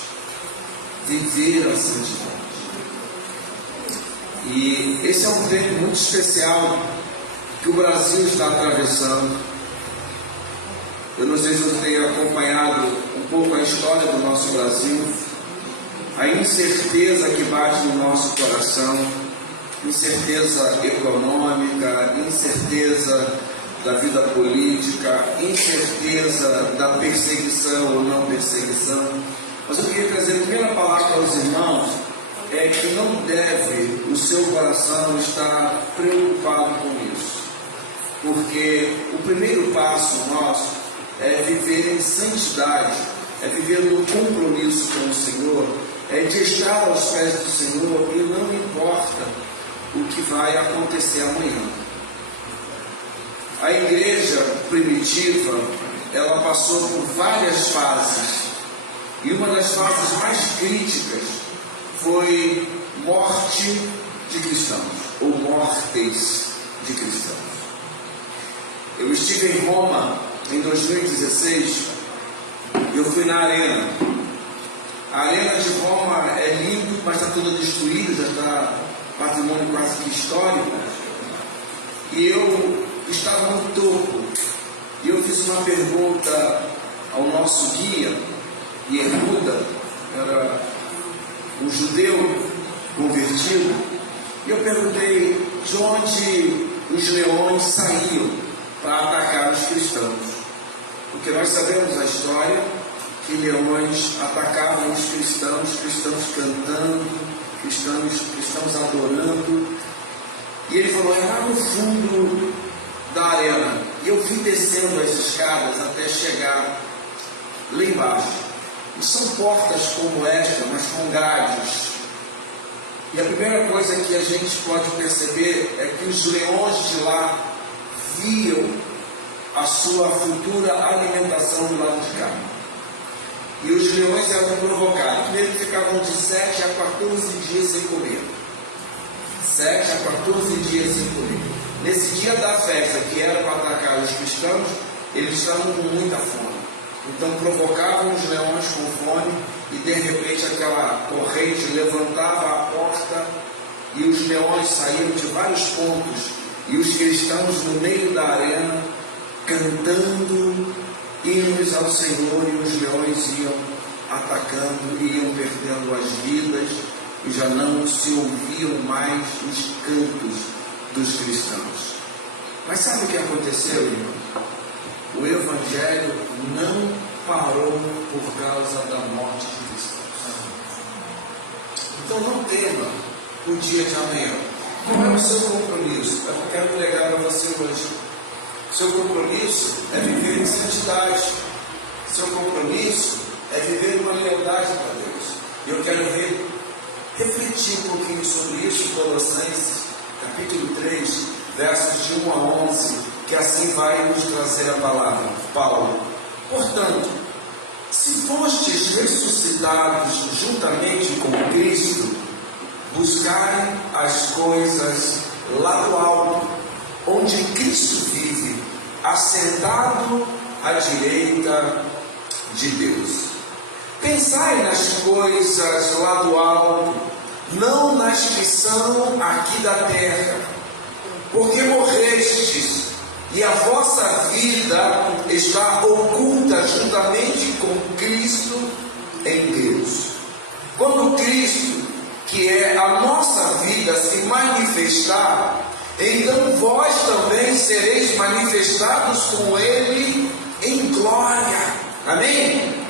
Viver a santidade. E esse é um tempo muito especial que o Brasil está atravessando. Eu não sei se você tem acompanhado um pouco a história do nosso Brasil, a incerteza que bate no nosso coração, incerteza econômica, incerteza da vida política, incerteza da perseguição ou não perseguição. Mas eu queria trazer a primeira palavra aos irmãos, é que não deve o seu coração estar preocupado com isso, porque o primeiro passo nosso é viver em santidade, é viver no compromisso com o Senhor, é de estar aos pés do Senhor, e não importa o que vai acontecer amanhã. A igreja primitiva, ela passou por várias fases, e uma das fases mais críticas foi morte de cristãos, ou mortes de cristãos. Eu estive em Roma em 2016. Eu fui na Arena. A Arena de Roma é linda, mas está toda destruída, já está patrimônio quase que histórico. E eu estava no topo. E eu fiz uma pergunta ao nosso guia, Yehuda, era um judeu convertido. E eu perguntei de onde os leões saíam para atacar os cristãos. Porque nós sabemos a história que leões atacavam os cristãos cantando, cristãos adorando. E ele falou, é lá no fundo da arena. E eu fui descendo as escadas até chegar lá embaixo. E são portas como esta, mas com grades. E a primeira coisa que a gente pode perceber é que os leões de lá viam a sua futura alimentação do lado de cá. E os leões eram provocados. Primeiro ficavam de 7 a 14 dias sem comer. 7 a 14 dias sem comer. Nesse dia da festa, que era para atacar os cristãos, eles estavam com muita fome. Então provocavam os leões com fome e de repente aquela corrente levantava a porta e os leões saíam de vários pontos e os cristãos no meio da arena cantando hinos ao Senhor, e os leões iam atacando, iam perdendo as vidas e já não se ouviam mais os cantos dos cristãos. Mas sabe o que aconteceu, irmão? O Evangelho não parou por causa da morte de cristãos. Então não tema o dia de amanhã. Qual é o seu compromisso? Eu quero pregar para você hoje. Seu compromisso é viver em santidade. Seu compromisso é viver uma lealdade para Deus. Eu quero refletir um pouquinho sobre isso, Colossenses, capítulo 3, versos de 1 a 11, que assim vai nos trazer a palavra. Paulo, portanto, se fostes ressuscitados juntamente com Cristo, buscai as coisas lá do alto, onde Cristo vive, assentado à direita de Deus. Pensai nas coisas lá do alto, não nas que são aqui da terra, porque morrestes, e a vossa vida está oculta juntamente com Cristo em Deus. Quando Cristo, que é a nossa vida, se manifestar, então vós também sereis manifestados com Ele em glória. Amém?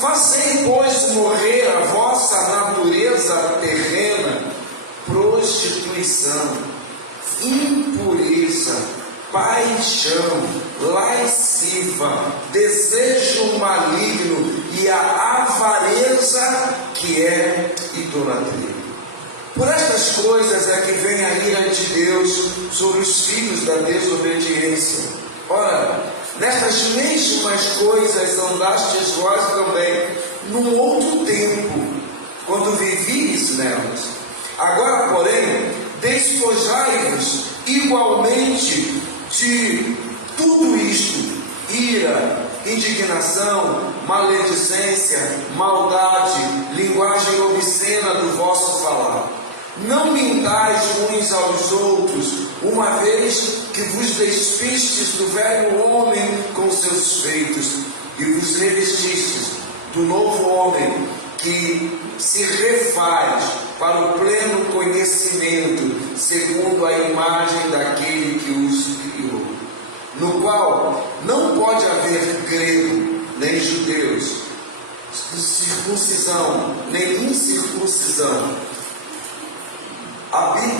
Fazei, pois, morrer a vossa natureza terrena, prostituição, impureza, paixão, lasciva, desejo maligno e a avareza, que é idolatria. Por estas coisas é que vem a ira de Deus sobre os filhos da desobediência. Ora, nestas mesmas coisas andastes vós também, num outro tempo, quando vivíeis nelas. Agora, porém, despojai-vos igualmente de tudo isto: ira, indignação, maledicência, maldade, linguagem obscena do vosso falar. Não mintais uns aos outros, uma vez que vos despistes do velho homem com seus feitos, e vos revestistes do novo homem, que se refaz para o pleno conhecimento, segundo a imagem daquele que os criou, no qual não pode haver grego, nem judeus, circuncisão, nem incircuncisão,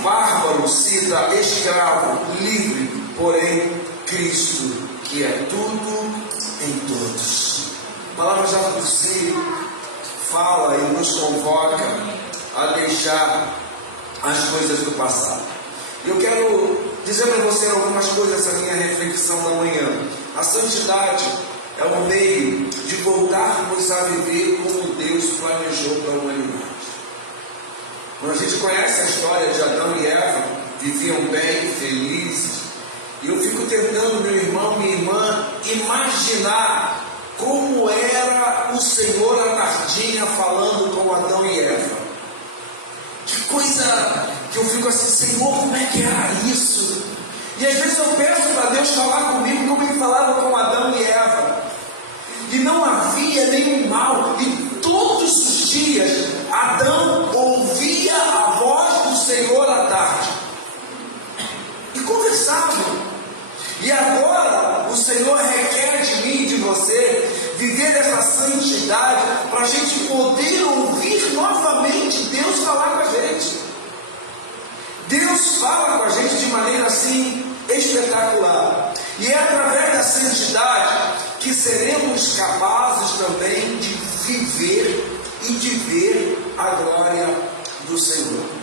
bárbaro, cita, escravo, livre, porém Cristo, que é tudo em todos. A palavra já por si fala e nos convoca a deixar as coisas do passado. Eu quero dizer para você algumas coisas da minha reflexão da manhã. A santidade é um meio de voltarmos a viver como Deus planejou para a humanidade. Quando a gente conhece a história de Adão e Eva, viviam bem, felizes, E eu fico tentando, meu irmão, minha irmã, imaginar como era o Senhor à tardinha falando com Adão e Eva. Que coisa que eu fico assim, Senhor, como é que era isso? E às vezes eu peço para Deus falar comigo como Ele falava com Adão e Eva. E não havia nenhum mal. E todos os dias Adão ouvia a voz do Senhor à tarde. E conversavam. E agora o Senhor requer de mim e de você viver essa santidade para a gente poder ouvir novamente Deus falar com a gente. Deus fala com a gente de maneira assim espetacular. E é através da santidade que seremos capazes também de viver e de ver a glória do Senhor.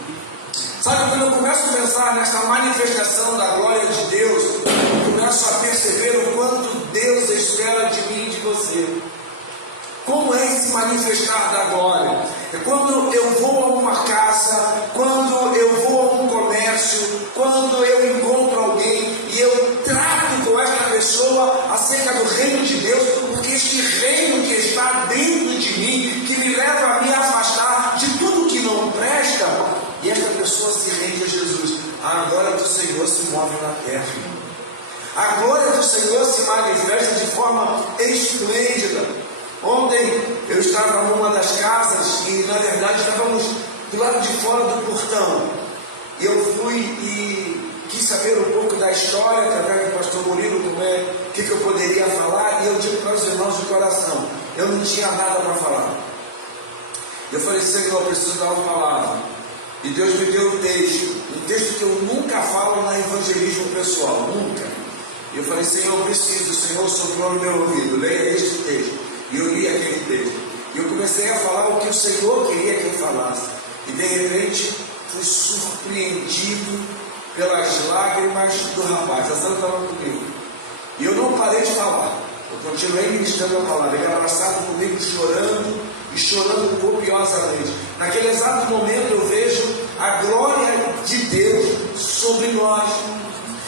Sabe, quando eu começo a pensar nessa manifestação da glória de Deus, eu começo a perceber o quanto Deus espera de mim e de você. Como é esse manifestar da glória? É quando eu vou a uma casa, quando eu vou a um comércio, quando eu encontro alguém e eu trato com esta pessoa acerca do reino de Deus, porque este reino que está dentro de mim, que me leva a me afastar de tudo que não presta, e esta pessoa se rende a Jesus. A glória do Senhor se move na terra. A glória do Senhor se manifesta de forma esplêndida. Ontem eu estava numa das casas e na verdade estávamos do lado de fora do portão. E eu fui e quis saber um pouco da história através do pastor Murilo, como é, o que eu poderia falar, e eu digo para os irmãos de coração, eu não tinha nada para falar. Eu falei, Senhor, eu preciso dar uma palavra. E Deus me deu um texto que eu nunca falo na evangelismo pessoal, nunca. E eu falei, Senhor, eu preciso, o Senhor soprou no meu ouvido, leia este texto. E eu li aquele texto. E eu comecei a falar o que o Senhor queria que eu falasse. E de repente fui surpreendido pelas lágrimas do rapaz. A Sandra estava comigo. E eu não parei de falar. Eu continuei ministrando a palavra. Ele abraçado comigo, chorando e chorando copiosamente. Naquele exato momento eu vejo a glória de Deus sobre nós.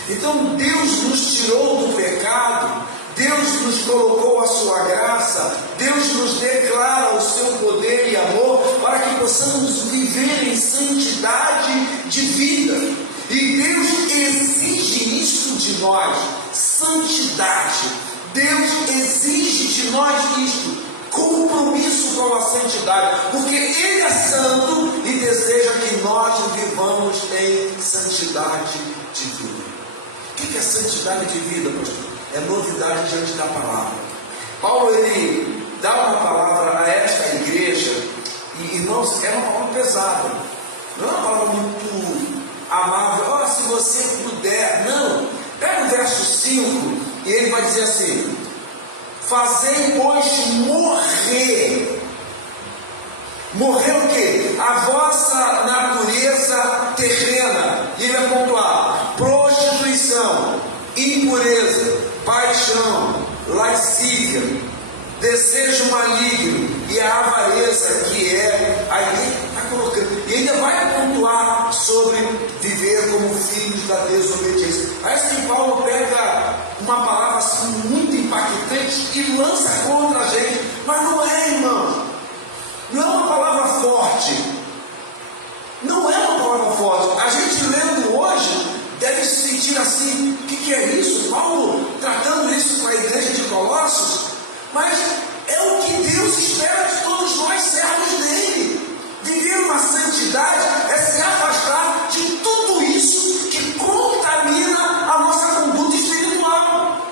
Então Deus nos tirou do pecado, Deus nos colocou a sua graça, Deus nos declara o seu poder e amor para que possamos viver em santidade de vida. E Deus exige isso de nós, santidade. Deus exige de nós isto, compromisso com a santidade, porque Ele é santo e deseja que nós vivamos em santidade de vida. O que é santidade de vida, pastor? É novidade diante da palavra. Paulo, ele dá uma palavra a esta igreja, e irmãos, é uma palavra pesada, não é uma palavra muito amável. Oh, se você puder, não. Pega o verso 5 e ele vai dizer assim: fazei, pois, morrer. Morrer o quê? A vossa natureza terrena. E ele vai pontuar: prostituição, impureza, paixão, lascívia, desejo maligno e a avareza, que é a está colocando. E ainda vai pontuar sobre viver como filhos da desobediência. Parece que Paulo pega uma palavra assim muito impactante e lança contra a gente, mas não é, irmão. Não é uma palavra forte. Não é uma palavra forte. A gente lendo hoje deve se sentir assim: o que é isso? Paulo tratando isso com a igreja de Colossos? Mas é o que Deus espera de todos nós, servos dele. Viver uma santidade é se afastar de tudo isso que contamina a nossa conduta espiritual.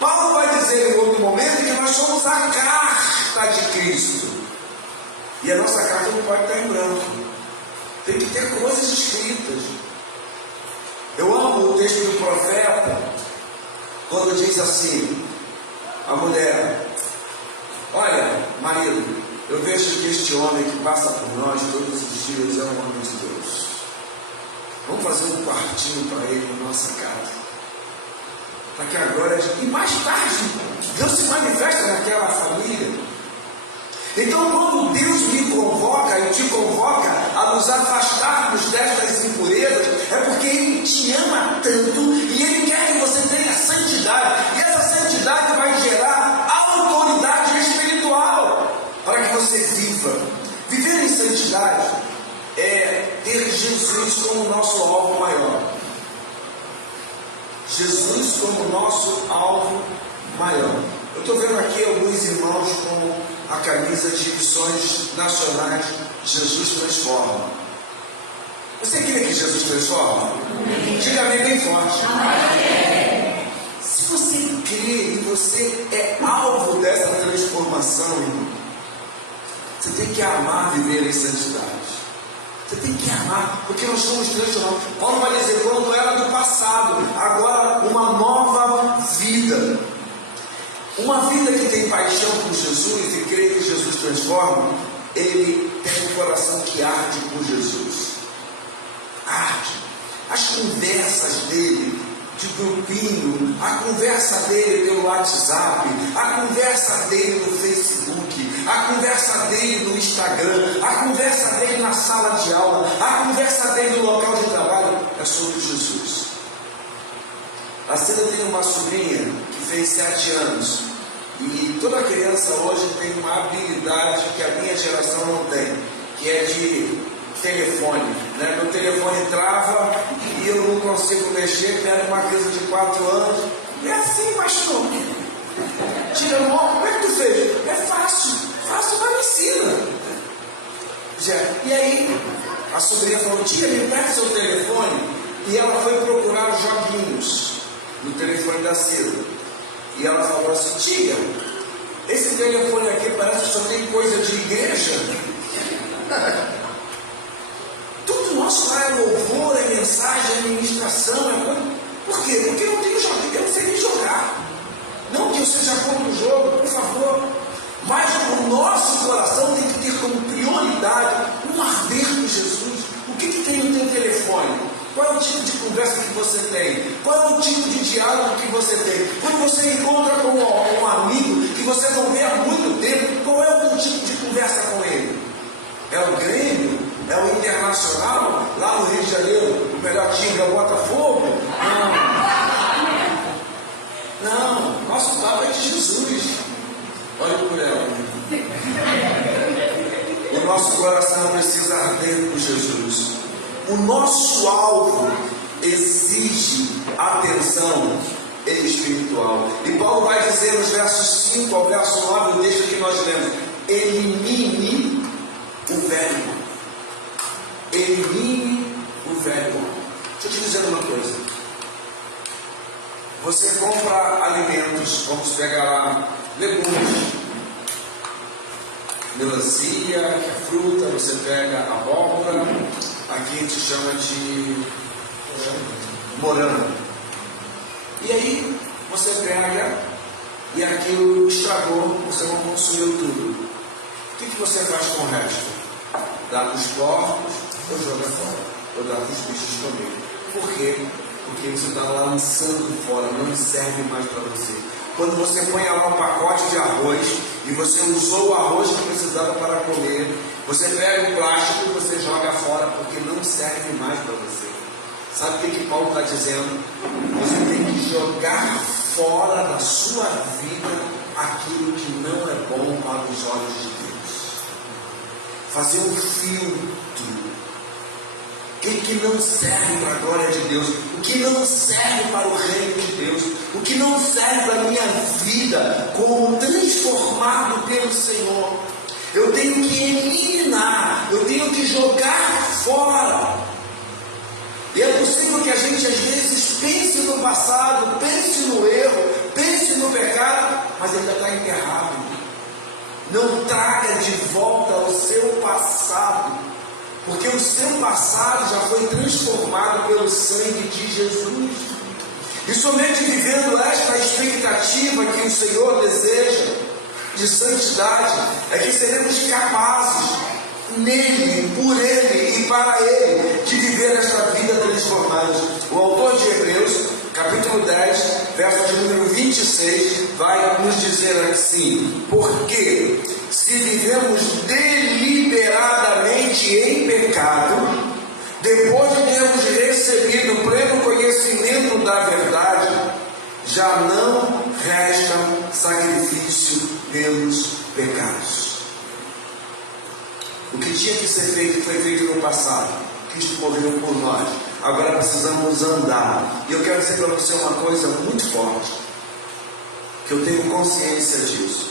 Paulo vai dizer em outro momento que nós somos a carta de Cristo. E a nossa carta não pode estar em branco. Tem que ter coisas escritas. Eu amo o texto do profeta, quando diz assim, a mulher: olha, marido, eu vejo que este homem que passa por nós todos os dias é um homem de Deus. Vamos fazer um quartinho para ele na nossa casa, para que agora... E mais tarde, Deus se manifesta naquela família. Então, quando Deus me convoca e te convoca a nos afastarmos destas impurezas, é porque Ele te ama tanto e Ele quer que santidade. E essa santidade vai gerar autoridade espiritual para que você viva. Viver em santidade é ter Jesus como nosso alvo maior. Jesus como nosso alvo maior. Eu estou vendo aqui alguns irmãos com a camisa de missões nacionais. Jesus transforma. Você crê que Jesus transforma? Diga amém bem forte. Se você crê e você é alvo dessa transformação, irmão, você tem que amar viver em santidade. Você tem que amar, porque nós somos transformados. Paulo vai dizer, quando era do passado, agora uma nova vida. Uma vida que tem paixão por Jesus e crê que Jesus transforma, ele tem um coração que arde por Jesus. Arde. As conversas dele de grupinho, a conversa dele pelo WhatsApp, a conversa dele no Facebook, a conversa dele no Instagram, a conversa dele na sala de aula, a conversa dele no local de trabalho é sobre Jesus. A Cida tem uma sobrinha que fez 7 anos e toda criança hoje tem uma habilidade que a minha geração não tem, que é de telefone, né? Meu telefone trava e eu não consigo mexer, pego uma criança de 4 anos. É assim, pastor. Tira a mão, como é que tu fez? É fácil, mas me ensina. E aí, a sobrinha falou, tia, me pega seu telefone. E ela foi procurar os joguinhos no telefone da Cida. E ela falou assim, tia, esse telefone aqui parece que só tem coisa de igreja. Tudo nosso lá é louvor, é mensagem, é administração, é coisa. Por quê? Porque eu não tenho jogo, eu não sei nem jogar. Não que eu seja contra o jogo, por favor. Mas o nosso coração tem que ter como prioridade um arder por Jesus. O que tem no teu telefone? Qual é o tipo de conversa que você tem? Qual é o tipo de diálogo que você tem? Quando você encontra com um amigo que você não vê há muito tempo, qual é o tipo de conversa com ele? É o Grêmio? É o Internacional? Lá no Rio de Janeiro, o melhor time é o Botafogo? Não, nosso papo é de Jesus. Olha por ela. O nosso coração precisa arder por Jesus. O nosso alvo exige atenção espiritual. E Paulo vai dizer nos versos 5 ao verso 9, o texto que nós lemos: elimine o velho. Elimine o velho. Deixa eu te dizer uma coisa. Você compra alimentos, vamos pegar lá, legumes, melancia, fruta, você pega abóbora, aqui a gente chama de morango. E aí você pega e aquilo estragou, você não consumiu tudo. O que você faz com o resto? Dá para os porcos ou joga fora? Ou dá para os bichos comer? Por quê? Porque você está lançando fora, não serve mais para você. Quando você põe lá um pacote de arroz e você usou o arroz que precisava para comer, você pega o plástico e você joga fora porque não serve mais para você. Sabe o que Paulo está dizendo? Você tem que jogar fora da sua vida aquilo que não é bom para os olhos de Deus. Fazer um filtro. O que não serve para a glória de Deus, o que não serve para o reino de Deus, o que não serve para a minha vida como transformado pelo Senhor, eu tenho que eliminar, eu tenho que jogar fora. E é possível que a gente às vezes pense no passado, pense no erro, pense no pecado, mas ainda está enterrado. Não traga de volta o seu passado, porque o seu passado já foi transformado pelo sangue de Jesus. E somente vivendo esta expectativa que o Senhor deseja de santidade, é que seremos capazes, nele, por ele e para ele, de viver esta vida transformada. O autor de Hebreus, capítulo 10, verso de número 26, vai nos dizer assim: porque se vivemos deliberadamente em pecado, depois de termos recebido o pleno conhecimento da verdade, já não resta sacrifício pelos pecados. O que tinha que ser feito foi feito no passado. Cristo morreu por nós. Agora precisamos andar. E eu quero dizer para você uma coisa muito forte, que eu tenho consciência disso.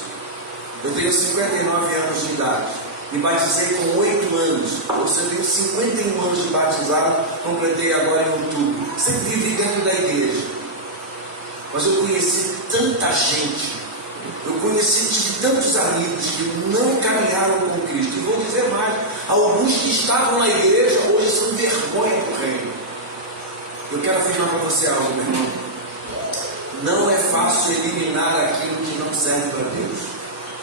Eu tenho 59 anos de idade. Me batizei com 8 anos. Ou seja, eu tenho 51 anos de batizado. Completei agora em outubro. Sempre vivi dentro da igreja. Mas eu conheci tanta gente. Tive tantos amigos que não caminharam com Cristo. E vou dizer mais, alguns que estavam na igreja hoje são vergonha do reino. Eu quero afirmar para você algo, meu irmão. Não é fácil eliminar aquilo que não serve para Deus.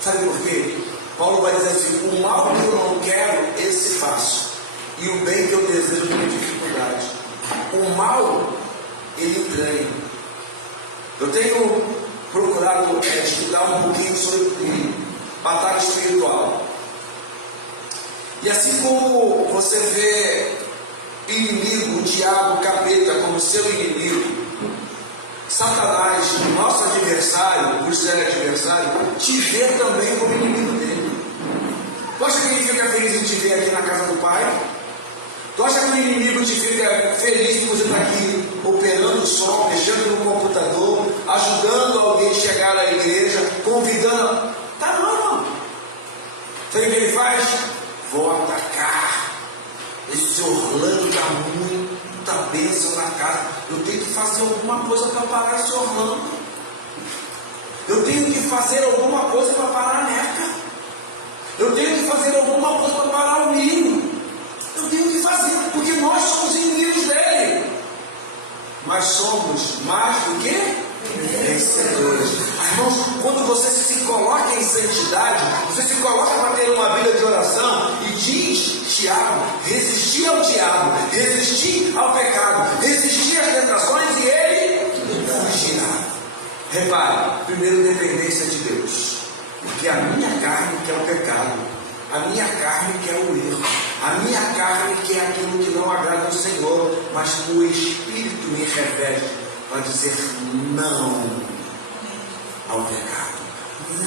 Sabe por quê? Paulo vai dizer assim: o mal que eu não quero, esse faço, e o bem que eu desejo tenho dificuldade. O mal, ele entranha. Eu tenho procurado estudar um pouquinho sobre batalha espiritual. E assim como você vê inimigo, o diabo, o capeta como seu inimigo, Satanás, nosso adversário, por ser adversário, te vê também como inimigo dele. Tu acha que ele fica feliz em te ver aqui na casa do Pai? Tu acha que o inimigo te fica feliz por você estar aqui operando o som, mexendo no computador, ajudando alguém a chegar à igreja, convidando? Tá não. Sabe o que ele faz? Vou atacar. Esse Orlando está muita bênção na casa. Eu tenho que fazer alguma coisa para parar esse Orlando. Eu tenho que fazer alguma coisa para parar a Neca. Eu tenho que fazer alguma coisa para parar o Nilo. Eu tenho que fazer, porque nós somos inimigos dele. Mas somos mais do que vencedores. Irmãos, quando você se coloca em santidade, você se coloca para ter uma vida de oração e diz, Tiago, resistir ao diabo, resistir ao pecado, resistir às tentações e ele fugirá. Repare, primeiro dependência de Deus, porque a minha carne quer o pecado, a minha carne quer o erro, a minha carne quer aquilo que não agrada ao Senhor, mas o Espírito me reveste para dizer não ao pecado,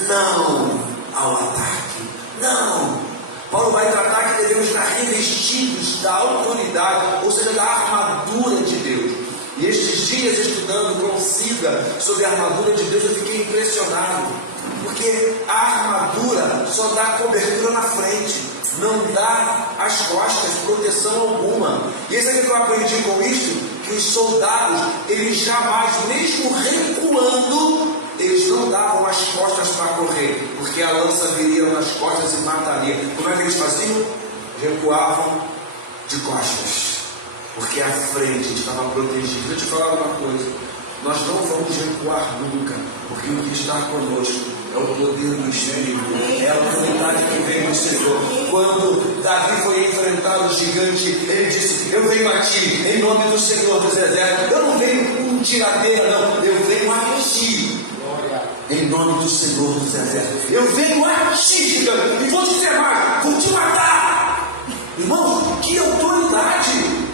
não ao ataque, não. Paulo vai tratar que devemos estar revestidos da autoridade, ou seja, da armadura de Deus. E estes dias, estudando consiga sobre a armadura de Deus, eu fiquei impressionado, porque a armadura só dá cobertura na frente, não dá às costas proteção alguma. E isso é que eu aprendi com isto, que os soldados, eles jamais, mesmo recuando, eles não davam as costas para correr, porque a lança viria nas costas e mataria. Como é que eles faziam? Recuavam de costas, porque a frente estava protegida. Deixa eu te falar uma coisa, nós não vamos recuar nunca, porque o que está conosco é o poder do Espírito, é a autoridade que vem do Senhor. Quando Davi foi enfrentar o gigante, ele disse: eu venho a ti, em nome do Senhor dos Exércitos. Eu não venho com tiradeira, não, eu venho a ti, em nome do Senhor dos Exércitos. Eu venho a ti, gigante, e vou te ferrar, vou te matar. Irmão, que autoridade!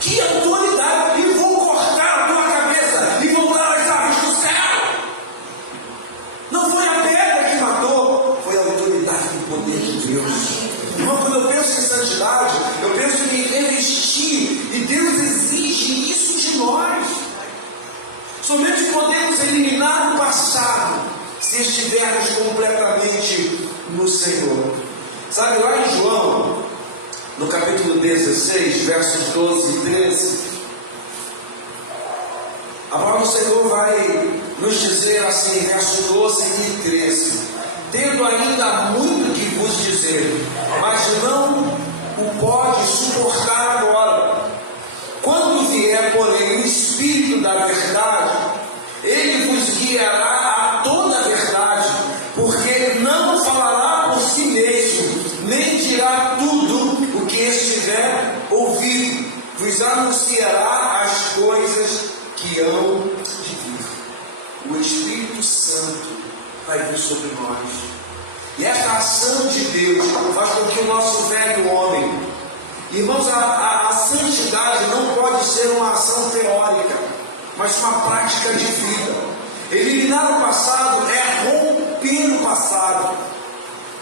Que autoridade! E vou cortar a tua cabeça e vou dar as aves do céu. Não foi a pedra que matou, foi a autoridade do poder de Deus. Irmão, quando eu penso em santidade, eu penso em revestir, e Deus exige isso de nós. Somente podemos eliminar o passado se estivermos completamente no Senhor. Sabe, lá em João, no capítulo 16, versos 12 e 13, a palavra do Senhor vai nos dizer assim, versos 12 e 13: tendo ainda muito que vos dizer, mas não o pode suportar agora. Quando vier, porém, o Espírito da verdade, ele vos guiará a toda a verdade, porque não falará por si mesmo, nem dirá tudo o que estiver ouvido, vos anunciará as coisas que hão de vir. O Espírito Santo vai vir sobre nós, e esta ação de Deus faz com que o nosso velho homem, irmãos, a santidade não pode ser uma ação teórica. mas uma prática de vida. Eliminar o passado é romper o passado,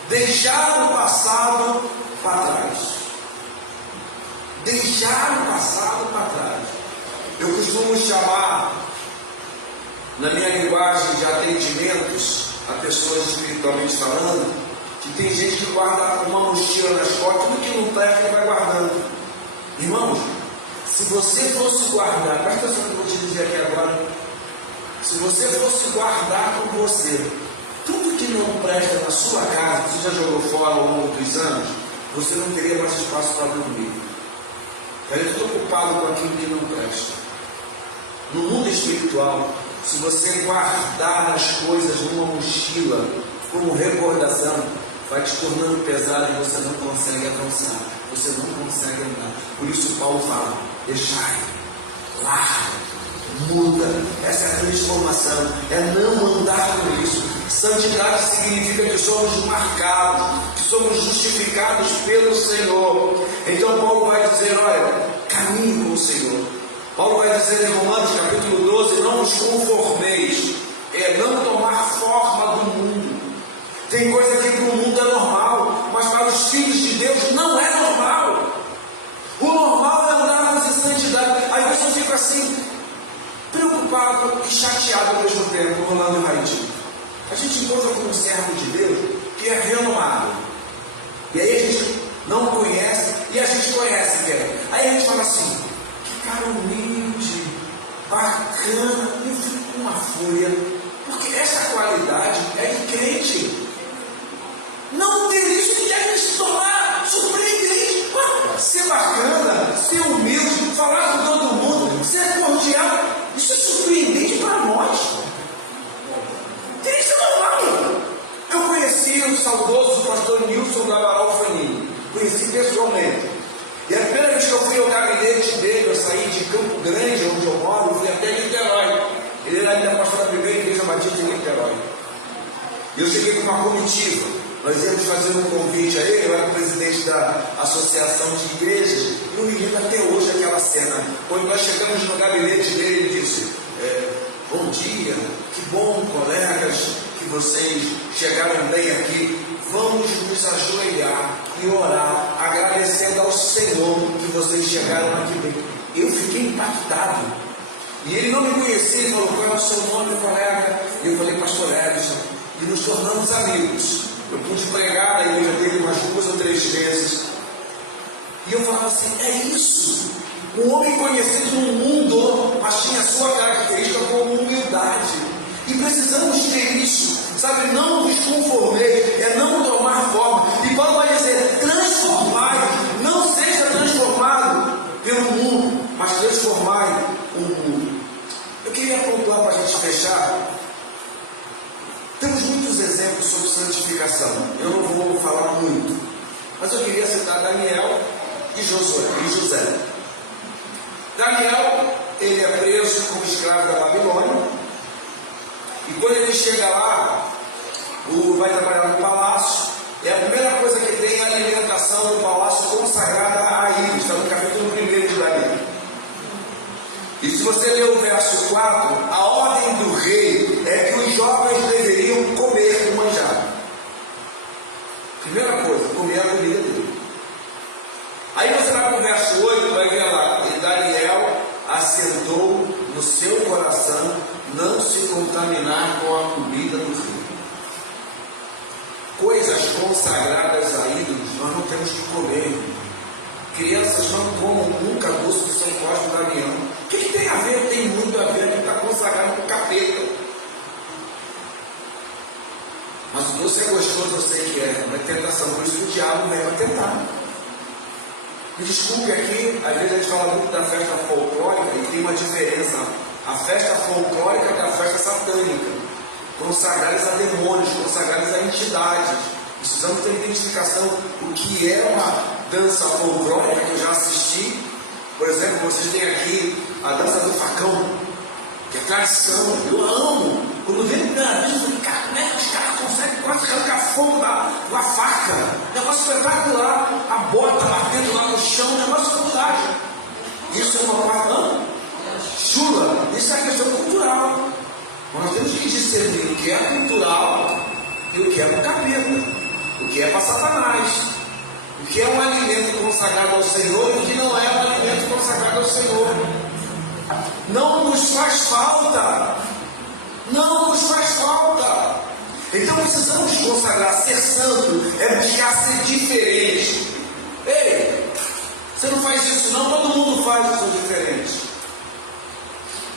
deixar o passado para trás. Deixar o passado para trás. Eu costumo chamar, na minha linguagem de atendimentos a pessoas espiritualmente falando, que tem gente que guarda uma mochila nas costas, tudo que não presta ele vai guardando. Irmãos, se você fosse guardar, presta atenção que eu vou te dizer aqui agora, se você fosse guardar com você tudo que não presta na sua casa, você já jogou fora ao longo dos anos, você não teria mais espaço para dormir. Estaria tudo ocupado com aquilo que não presta. No mundo espiritual, se você guardar as coisas numa mochila como recordação, vai te tornando pesado e você não consegue avançar, você não consegue andar. Por isso Paulo fala, deixai, larga, muda. Essa é a transformação, é não andar com isso. Santidade significa que somos marcados, que somos justificados pelo Senhor. Então Paulo vai dizer, olha, caminhe com o Senhor. Paulo vai dizer em Romanos capítulo 12, não vos conformeis, é não tomar forma do mundo. Tem coisa que para o mundo é normal, mas para os filhos de Deus não é normal. O normal é andarmos em santidade. Aí você fica assim, preocupado e chateado ao mesmo tempo, Rolando e Raidinho. A gente encontra com um servo de Deus que é renomado. E aí a gente não conhece, e a gente conhece quem. Aí a gente fala assim, que cara humilde, bacana, eu fico com uma fúria, porque essa qualidade é de crente. Não ter isso que deve se tornar surpreendente. Ser bacana, ser humilde, falar com todo mundo, ser cordial, isso é surpreendente para nós. Isso é normal. Eu conheci o saudoso pastor Nilson da Amaral Fanini, conheci pessoalmente. E a primeira vez que eu fui ao gabinete dele, eu saí de Campo Grande, onde eu moro, eu fui até Niterói. Ele era ainda pastor da primeira igreja batista de Niterói. E eu cheguei com uma comitiva. Nós íamos fazer um convite a ele, eu era presidente da Associação de Igrejas, e eu me lembro até hoje aquela cena. Quando nós chegamos no gabinete dele, ele disse, bom dia, que bom, colegas, que vocês chegaram bem aqui. Vamos nos ajoelhar e orar, agradecendo ao Senhor que vocês chegaram aqui bem. Eu fiquei impactado. E ele não me conhecia, ele falou, qual é o seu nome, colega? E eu falei, pastor Edson. E nos tornamos amigos. Eu pude pregar na igreja dele umas 2 ou 3 vezes. E eu falava assim, é isso. Um homem conhecido no mundo, mas tinha a sua característica como humildade. E precisamos ter isso. Sabe, não vos conformei, é não tomar forma. E Paulo vai dizer, transformai, não seja transformado pelo mundo, mas transformai o mundo. Eu queria pontuar para a gente fechar. Temos muitos exemplos sobre santificação. Eu não vou falar muito, mas eu queria citar Daniel e José. Daniel, ele é preso como escravo da Babilônia. E quando ele chega lá, vai trabalhar no palácio. E a primeira coisa que tem é a alimentação do palácio consagrada a Íris. Está no capítulo 1 de Daniel. E se você ler o verso 4, a ordem do rei é que os jovens deveriam comer o manjar. Primeira coisa, comer a comida dele. Aí você vai para o verso 8, vai ver lá, e Daniel assentou no seu coração não se contaminar com a comida do rei. Coisas consagradas a ídolos nós não temos que comer. Crianças não comam nunca doce de São Cosme e Damião. O que tem a ver? Tem muito a ver, que está consagrado com o capeta. Mas o doce é gostoso, eu sei que é, não é tentação, por isso que o diabo vem para tentar. Me desculpe aqui, às vezes a gente fala muito da festa folclórica e tem uma diferença. A festa folclórica é da festa satânica, consagradas a demônios, consagradas a entidades. Precisamos ter identificação o que é uma dança folclórica que eu já assisti. Por exemplo, vocês têm aqui a dança do facão, que é tradição, eu amo. Quando vem o Brasil, eu falei, cara, como é que os caras conseguem quase arrancar fogo com a faca? Negócio espetacular, a bota batendo lá no chão, negócio fantástico. Isso é uma parte, não? chula, isso é questão cultural. Nós temos que discernir o que é cultural e o que é para o capeta, o que é para Satanás, o que é um alimento consagrado ao Senhor e o que não é um alimento consagrado ao Senhor. Não nos faz falta. Não nos faz falta. Então precisamos consagrar. Ser santo é buscar ser diferente. Ei, você não faz isso não, todo mundo faz, eu sou diferente.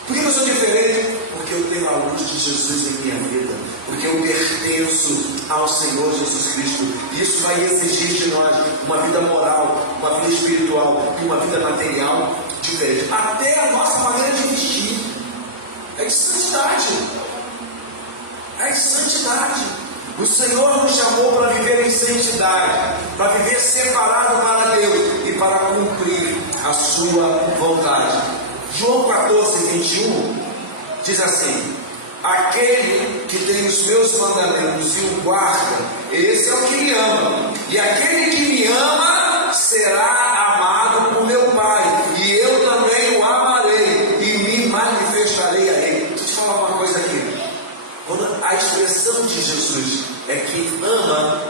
Por que eu sou diferente? Porque eu tenho a luz de Jesus em minha vida. Porque eu pertenço ao Senhor Jesus Cristo. E isso vai exigir de nós uma vida moral, uma vida espiritual e uma vida material diferente. Até a nossa maneira de vestir é de santidade. É de santidade. O Senhor nos chamou para viver em santidade, para viver separado para Deus e para cumprir a sua vontade. João 14, 21 diz assim: aquele que tem os meus mandamentos e o guarda, esse é o que me ama. E aquele que me ama será amado por meu Pai, e eu também o amarei e me manifestarei a ele. Deixa eu te falar uma coisa aqui. Quando a expressão de Jesus é que ama,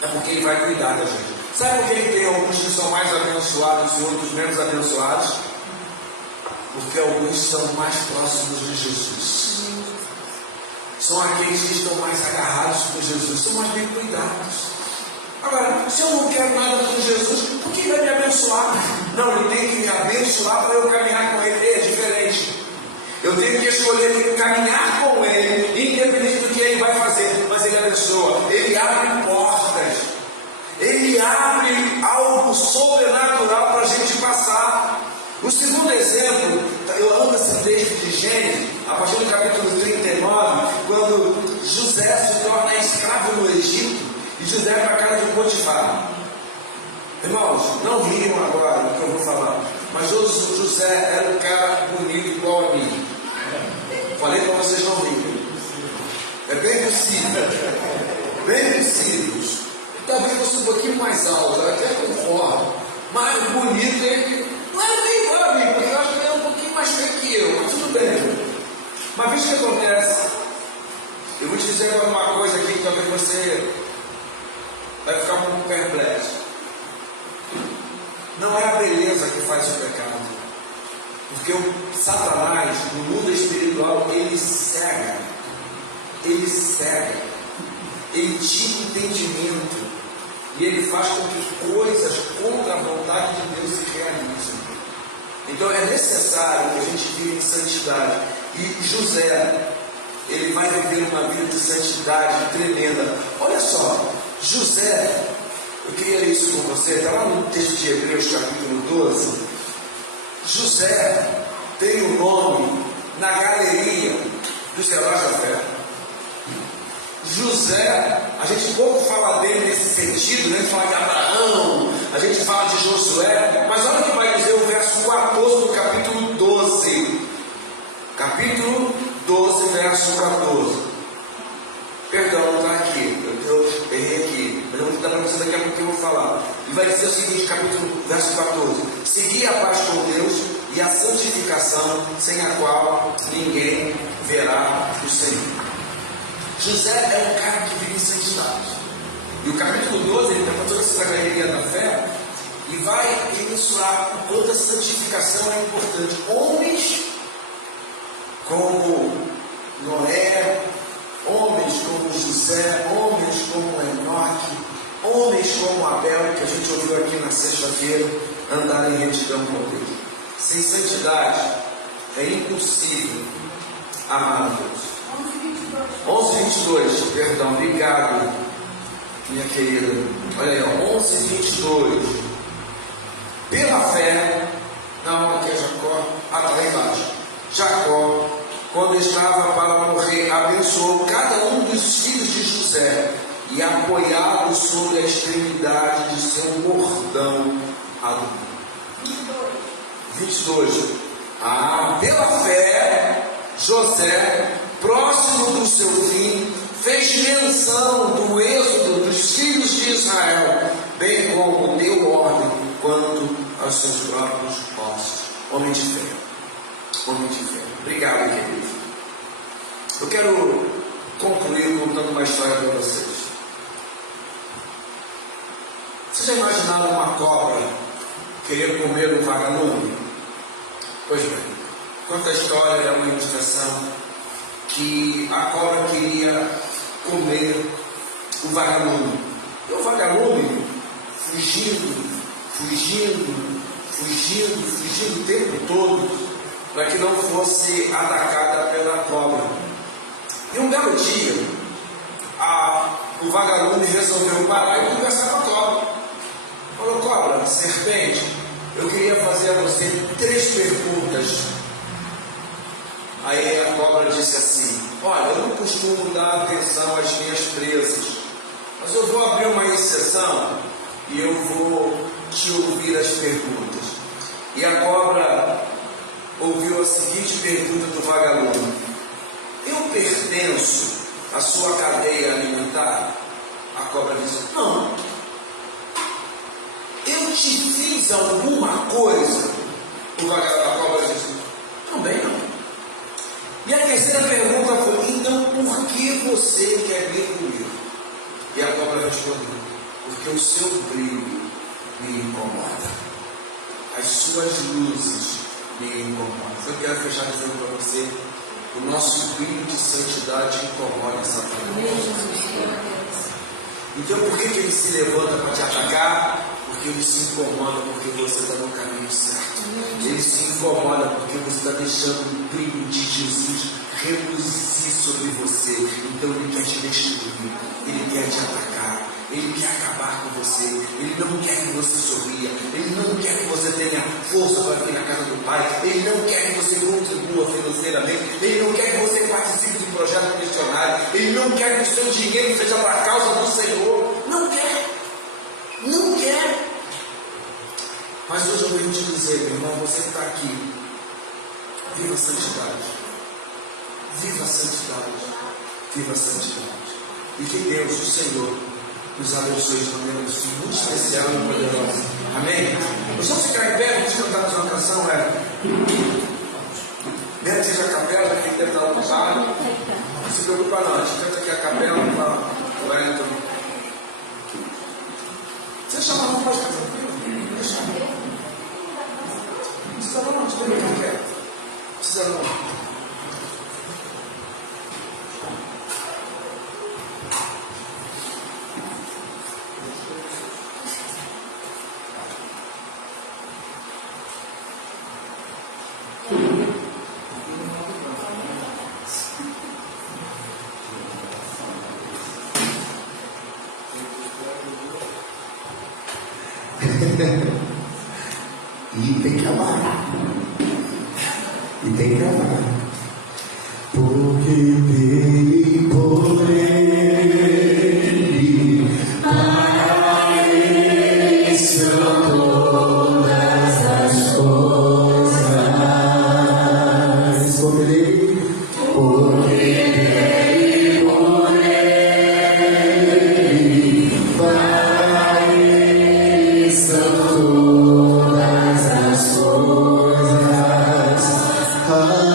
é porque ele vai cuidar da gente. Sabe por que tem alguns que são mais abençoados e outros menos abençoados? Porque alguns são mais próximos de Jesus. São aqueles que estão mais agarrados com Jesus, são mais bem cuidados. Agora, se eu não quero nada com Jesus, por que ele vai me abençoar? Não, ele tem que me abençoar para eu caminhar com ele. É diferente. Eu tenho que escolher caminhar com ele, independente do que ele vai fazer, mas ele abençoa, ele abre portas, ele abre algo sobrenatural para a gente passar. O segundo exemplo, eu amo esse texto de Gênesis, a partir do capítulo 39, quando José se torna escravo no Egito e José vai para a casa de Potifar. Irmãos, não riam agora do que eu vou falar, mas José era um cara bonito igual a mim. Falei para vocês não rirem. É bem possível. Bem possível. Talvez fosse um pouquinho mais alto, eu até concordo. Mas bonito ele não era bem igual a mim, porque eu acho que ele é um pouquinho mais feio que eu, mas tudo bem. Mas veja o que acontece. Eu vou te dizer agora uma coisa aqui que talvez você vai ficar um pouco perplexo. Não é a beleza que faz o pecado. Porque o Satanás, no mundo espiritual, ele cega. Ele cega. Ele tira entendimento. E ele faz com que coisas contra a vontade de Deus se realizem. Então é necessário que a gente viva em santidade. E José, ele vai viver uma vida de santidade tremenda. Olha só, José, eu queria ler isso com você, está lá no texto de Hebreus capítulo 12. José tem o nome na galeria dos heróis da fé. José, a gente pouco fala dele nesse sentido, né? A gente fala de Abraão, a gente fala de Josué, mas olha o que vai dizer o verso 14 do capítulo 12. Capítulo 12, verso 14. Perdão, não está aqui, eu errei aqui, mas eu vou dar para você daqui a pouco que eu vou falar. E vai dizer o seguinte, capítulo, verso 14: segui a paz com Deus e a santificação, sem a qual ninguém verá o Senhor. José é um cara que vive em santidade. E o capítulo 12, ele está com toda essa galeria da fé e vai ilustrar o quanto a santificação é importante. Homens como Noé, homens como José, homens como Enoque, homens como Abel, que a gente ouviu aqui na sexta-feira, andar em retidão com Deus. Sem santidade é impossível amar a Deus. 11:22, perdão, obrigado, minha querida. Olha aí, 11:22. Pela fé, não, aqui é Jacó, está lá embaixo. Jacó, quando estava para morrer, abençoou cada um dos filhos de José e apoiado sobre a extremidade de seu bordão adulto. 22. Pela fé, José, próximo do seu fim, fez menção do êxodo dos filhos de Israel, bem como deu ordem quanto aos seus próprios ossos. Homem de fé. homem de fé. Obrigado, querido. Eu quero concluir contando uma história para vocês. Vocês já imaginaram uma cobra querer comer um vagalume? Pois bem, conta a história, é uma ilustração que a cobra queria comer o vagalume. E o vagalume fugindo o tempo todo para que não fosse atacada pela cobra. E um belo dia, o vagalume resolveu parar e conversar com a cobra. Falou: cobra, serpente, eu queria fazer a você 3 perguntas. Aí a cobra disse assim: olha, eu não costumo dar atenção às minhas presas, mas eu vou abrir uma exceção e eu vou te ouvir as perguntas. E a cobra ouviu a seguinte pergunta do vagalume: eu pertenço à sua cadeia alimentar? A cobra disse: não. Eu te fiz alguma coisa? A cobra disse: também não. E a terceira pergunta foi: então por que você quer vir comigo? E a cobra respondeu: porque o seu brilho me incomoda, as suas luzes me incomodam. Eu quero fechar dizendo para você: o nosso brilho de santidade incomoda Satanás. Então por que ele se levanta para te atacar? Porque ele se incomoda porque você está no caminho certo. Ele se incomoda porque você está deixando o brilho de Jesus reluzir sobre você. Então ele quer te destruir, ele quer te atacar, ele quer acabar com você. Ele não quer que você sorria, ele não quer que você tenha força para vir na casa do Pai, ele não quer que você contribua financeiramente, ele não quer que você participe de projeto missionário, ele não quer que o seu dinheiro seja para a causa do Senhor. Não quer. Não quer. Mas hoje eu venho te dizer, meu irmão, você que está aqui, viva a santidade. Viva a santidade. Viva a santidade. E que Deus, o Senhor, nos abençoe de maneira muito especial e poderosa. Amém? Nós vamos ficar em pé, vamos cantar mais uma canção, Dentro seja a capela, que deve estar ocupado. Não se preocupa não, a gente canta aqui a capela para o Wellington. Você chama não pode ficar tranquilo? Deixa eu. Precisa não, estou bem quieto. Precisa não. E tem que amar. E tem que amar. Porque dei por ele, para ele são todas as coisas. Porque dei por ele, para ele são todas as coisas. A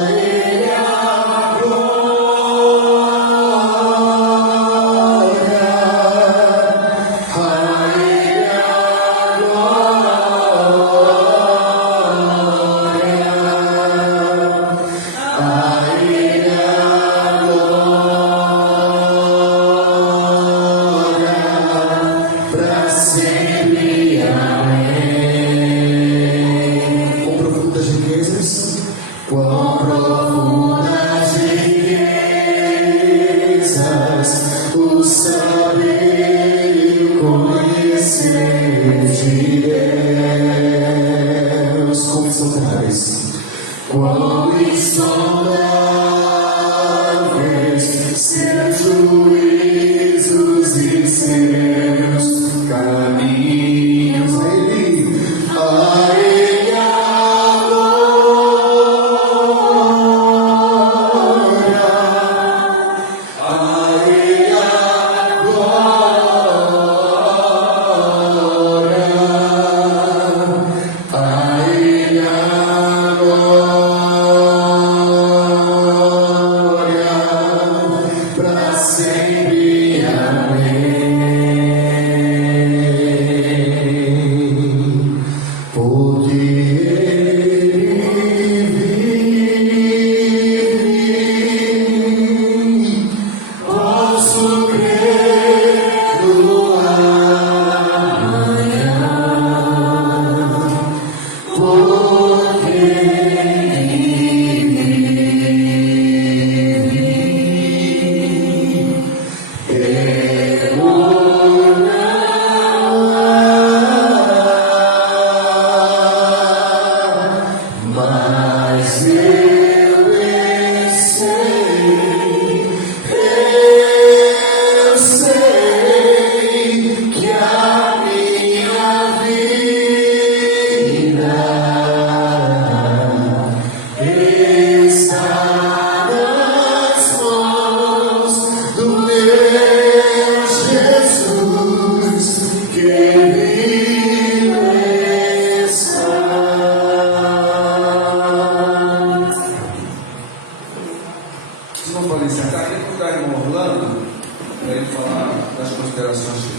ele a glória.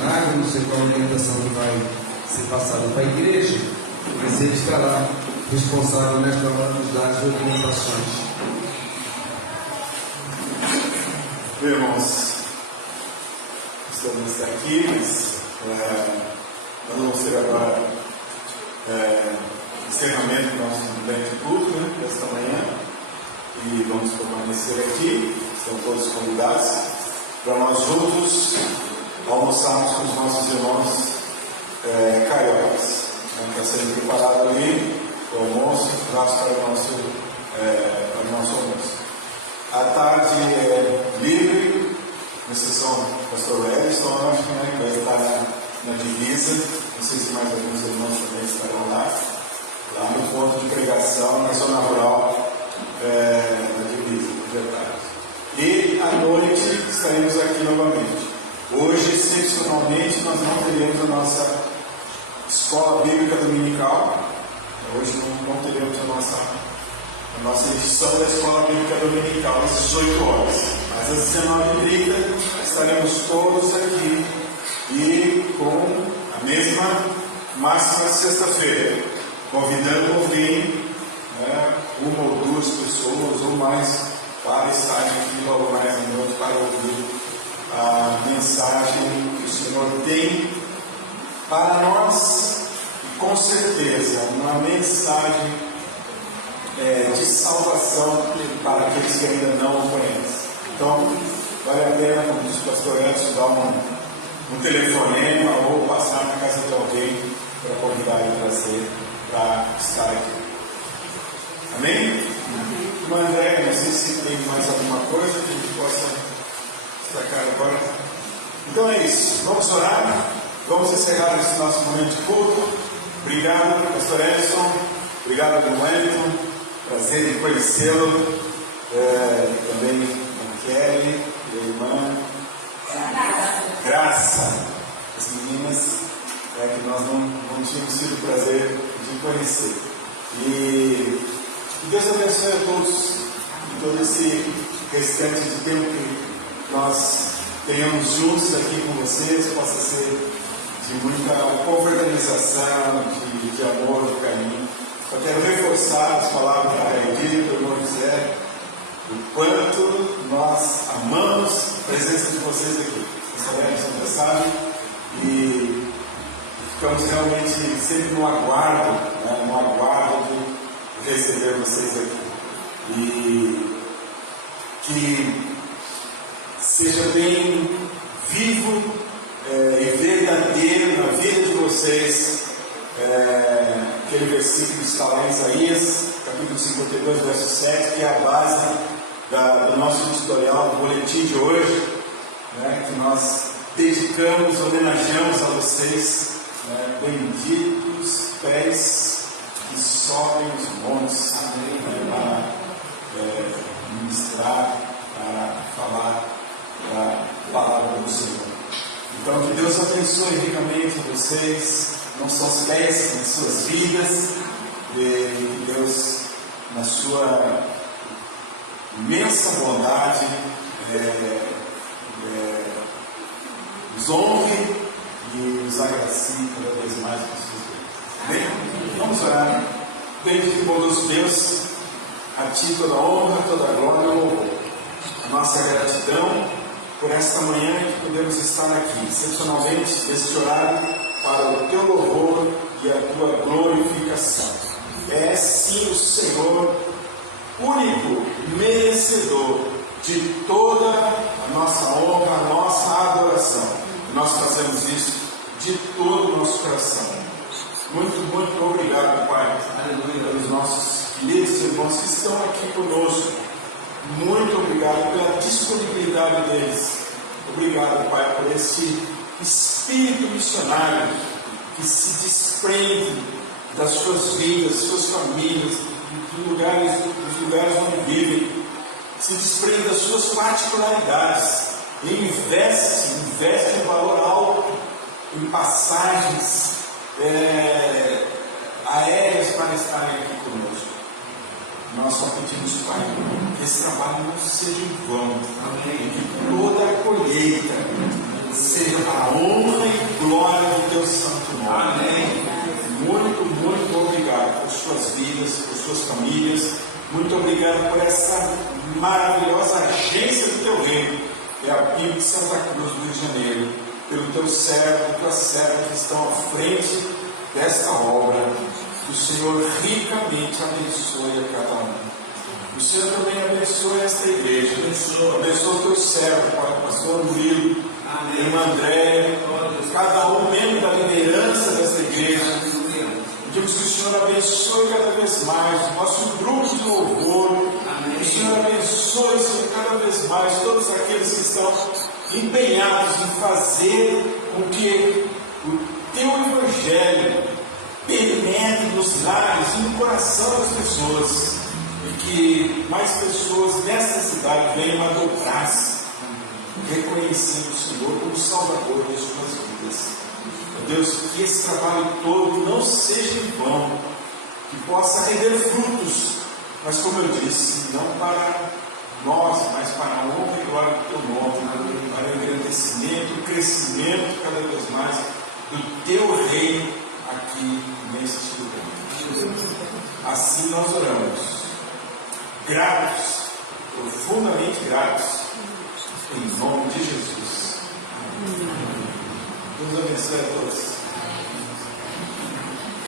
seminário, não sei qual a orientação que vai ser passada para a igreja, mas ele estará responsável nesta hora nos dar as orientações. Irmãos, estamos aqui, mas nós vamos ter agora encerramento do nosso grande culto, né, desta manhã, e vamos permanecer aqui, estão todos convidados, para nós juntos almoçarmos com os nossos irmãos cariocas. Está sendo preparado ali o almoço, nós para o nosso almoço. A tarde é livre, com exceção do pastor Edson, acho, né, que vai estar na divisa. Não sei se mais alguns irmãos também estarão lá no ponto de pregação, na zona rural, na divisa, de tarde. E à noite estaremos aqui novamente. Hoje, excepcionalmente, nós não teremos a nossa escola bíblica dominical. Hoje não teremos a nossa edição da Escola Bíblica Dominical às 18 horas. Mas às 19h30 estaremos todos aqui e com a mesma máxima de sexta-feira, convidando a ouvir uma ou duas pessoas ou mais para estarem aqui logo mais à noite para ouvir a mensagem que o Senhor tem para nós, e com certeza uma mensagem de salvação para aqueles que ainda não o conhecem. Então, vale a pena, como disse o pastor Edson, dar um telefonema ou passar na casa de alguém para convidar e trazer para estar aqui. Amém? Irmã André, não sei se tem mais alguma coisa que a gente possa destacar agora. Então é isso, vamos orar, vamos encerrar esse nosso momento de culto. Obrigado, pastor Edson, obrigado, irmão Wellington. Prazer em conhecê-lo, também a Kelly e a irmã Graça, as meninas que nós não tínhamos tido o prazer de conhecer. E Deus abençoe a todos em todo esse restante de tempo que nós tenhamos juntos aqui com vocês, possa ser de muita confraternização, de amor, de carinho. Eu quero reforçar as palavras da Raidinha, do irmão José, o quanto nós amamos a presença de vocês aqui. Vocês já sabem, e ficamos realmente sempre no aguardo, de receber vocês aqui. E que seja bem vivo e verdadeiro na vida de vocês. Aquele versículo que está lá em Isaías, capítulo 52, verso 7, que é a base do nosso editorial, do boletim de hoje, que nós dedicamos, homenageamos a vocês, benditos pés que sobem os montes, para ministrar, para falar da palavra do Senhor. Então, que Deus abençoe ricamente vocês, não só os pés, mas suas vidas, e Deus, na sua imensa bondade, os honre e os agracie cada vez mais com suas vidas. Amém? Vamos orar. Bendito e bondoso Deus, a Ti toda a honra, toda a glória e o louvor. A nossa gratidão por esta manhã que podemos estar aqui, excepcionalmente neste horário, para o Teu louvor e a Tua glorificação. É sim o Senhor, único merecedor de toda a nossa honra, a nossa adoração. Nós fazemos isso de todo o nosso coração. Muito, muito obrigado, Pai, pelos nossos queridos irmãos que estão aqui conosco. Muito obrigado pela disponibilidade deles. Obrigado, Pai, por esse espírito missionário que se desprende das suas vidas, suas famílias, dos lugares onde vivem, se desprende das suas particularidades e investe em valor alto em passagens aéreas para estarem aqui conosco. Nós só pedimos, Pai, que esse trabalho não seja em vão, e que toda a colheita seja para a honra e glória do teu santo nome. Amém. Muito, muito obrigado por suas vidas, por suas famílias. Muito obrigado por essa maravilhosa agência do teu reino. É a Bíblia de Santa Cruz do Rio de Janeiro. Pelo teu servo e tua serva que estão à frente desta obra. Que o Senhor ricamente abençoe a cada um. O Senhor também abençoe esta igreja. Abençoe o teu servo, pastor Murilo, irmã Andréia, cada um membro da liderança desta igreja. Pedimos que o Senhor abençoe cada vez mais o nosso grupo de louvor. Que o Senhor abençoe, Senhor, cada vez mais todos aqueles que estão empenhados em fazer com que o teu evangelho penetre nos lares e no coração das pessoas. E que mais pessoas nesta cidade venham a dobrar-se, reconhecendo o Senhor como Salvador de suas vidas. Deus, que esse trabalho todo não seja em vão, que possa render frutos, mas como eu disse, não para nós, mas para a honra e glória do teu nome, para o engrandecimento, o crescimento cada vez mais do teu reino aqui neste lugar. Assim nós oramos, gratos, profundamente gratos, em nome de Jesus. Deus abençoe a todos.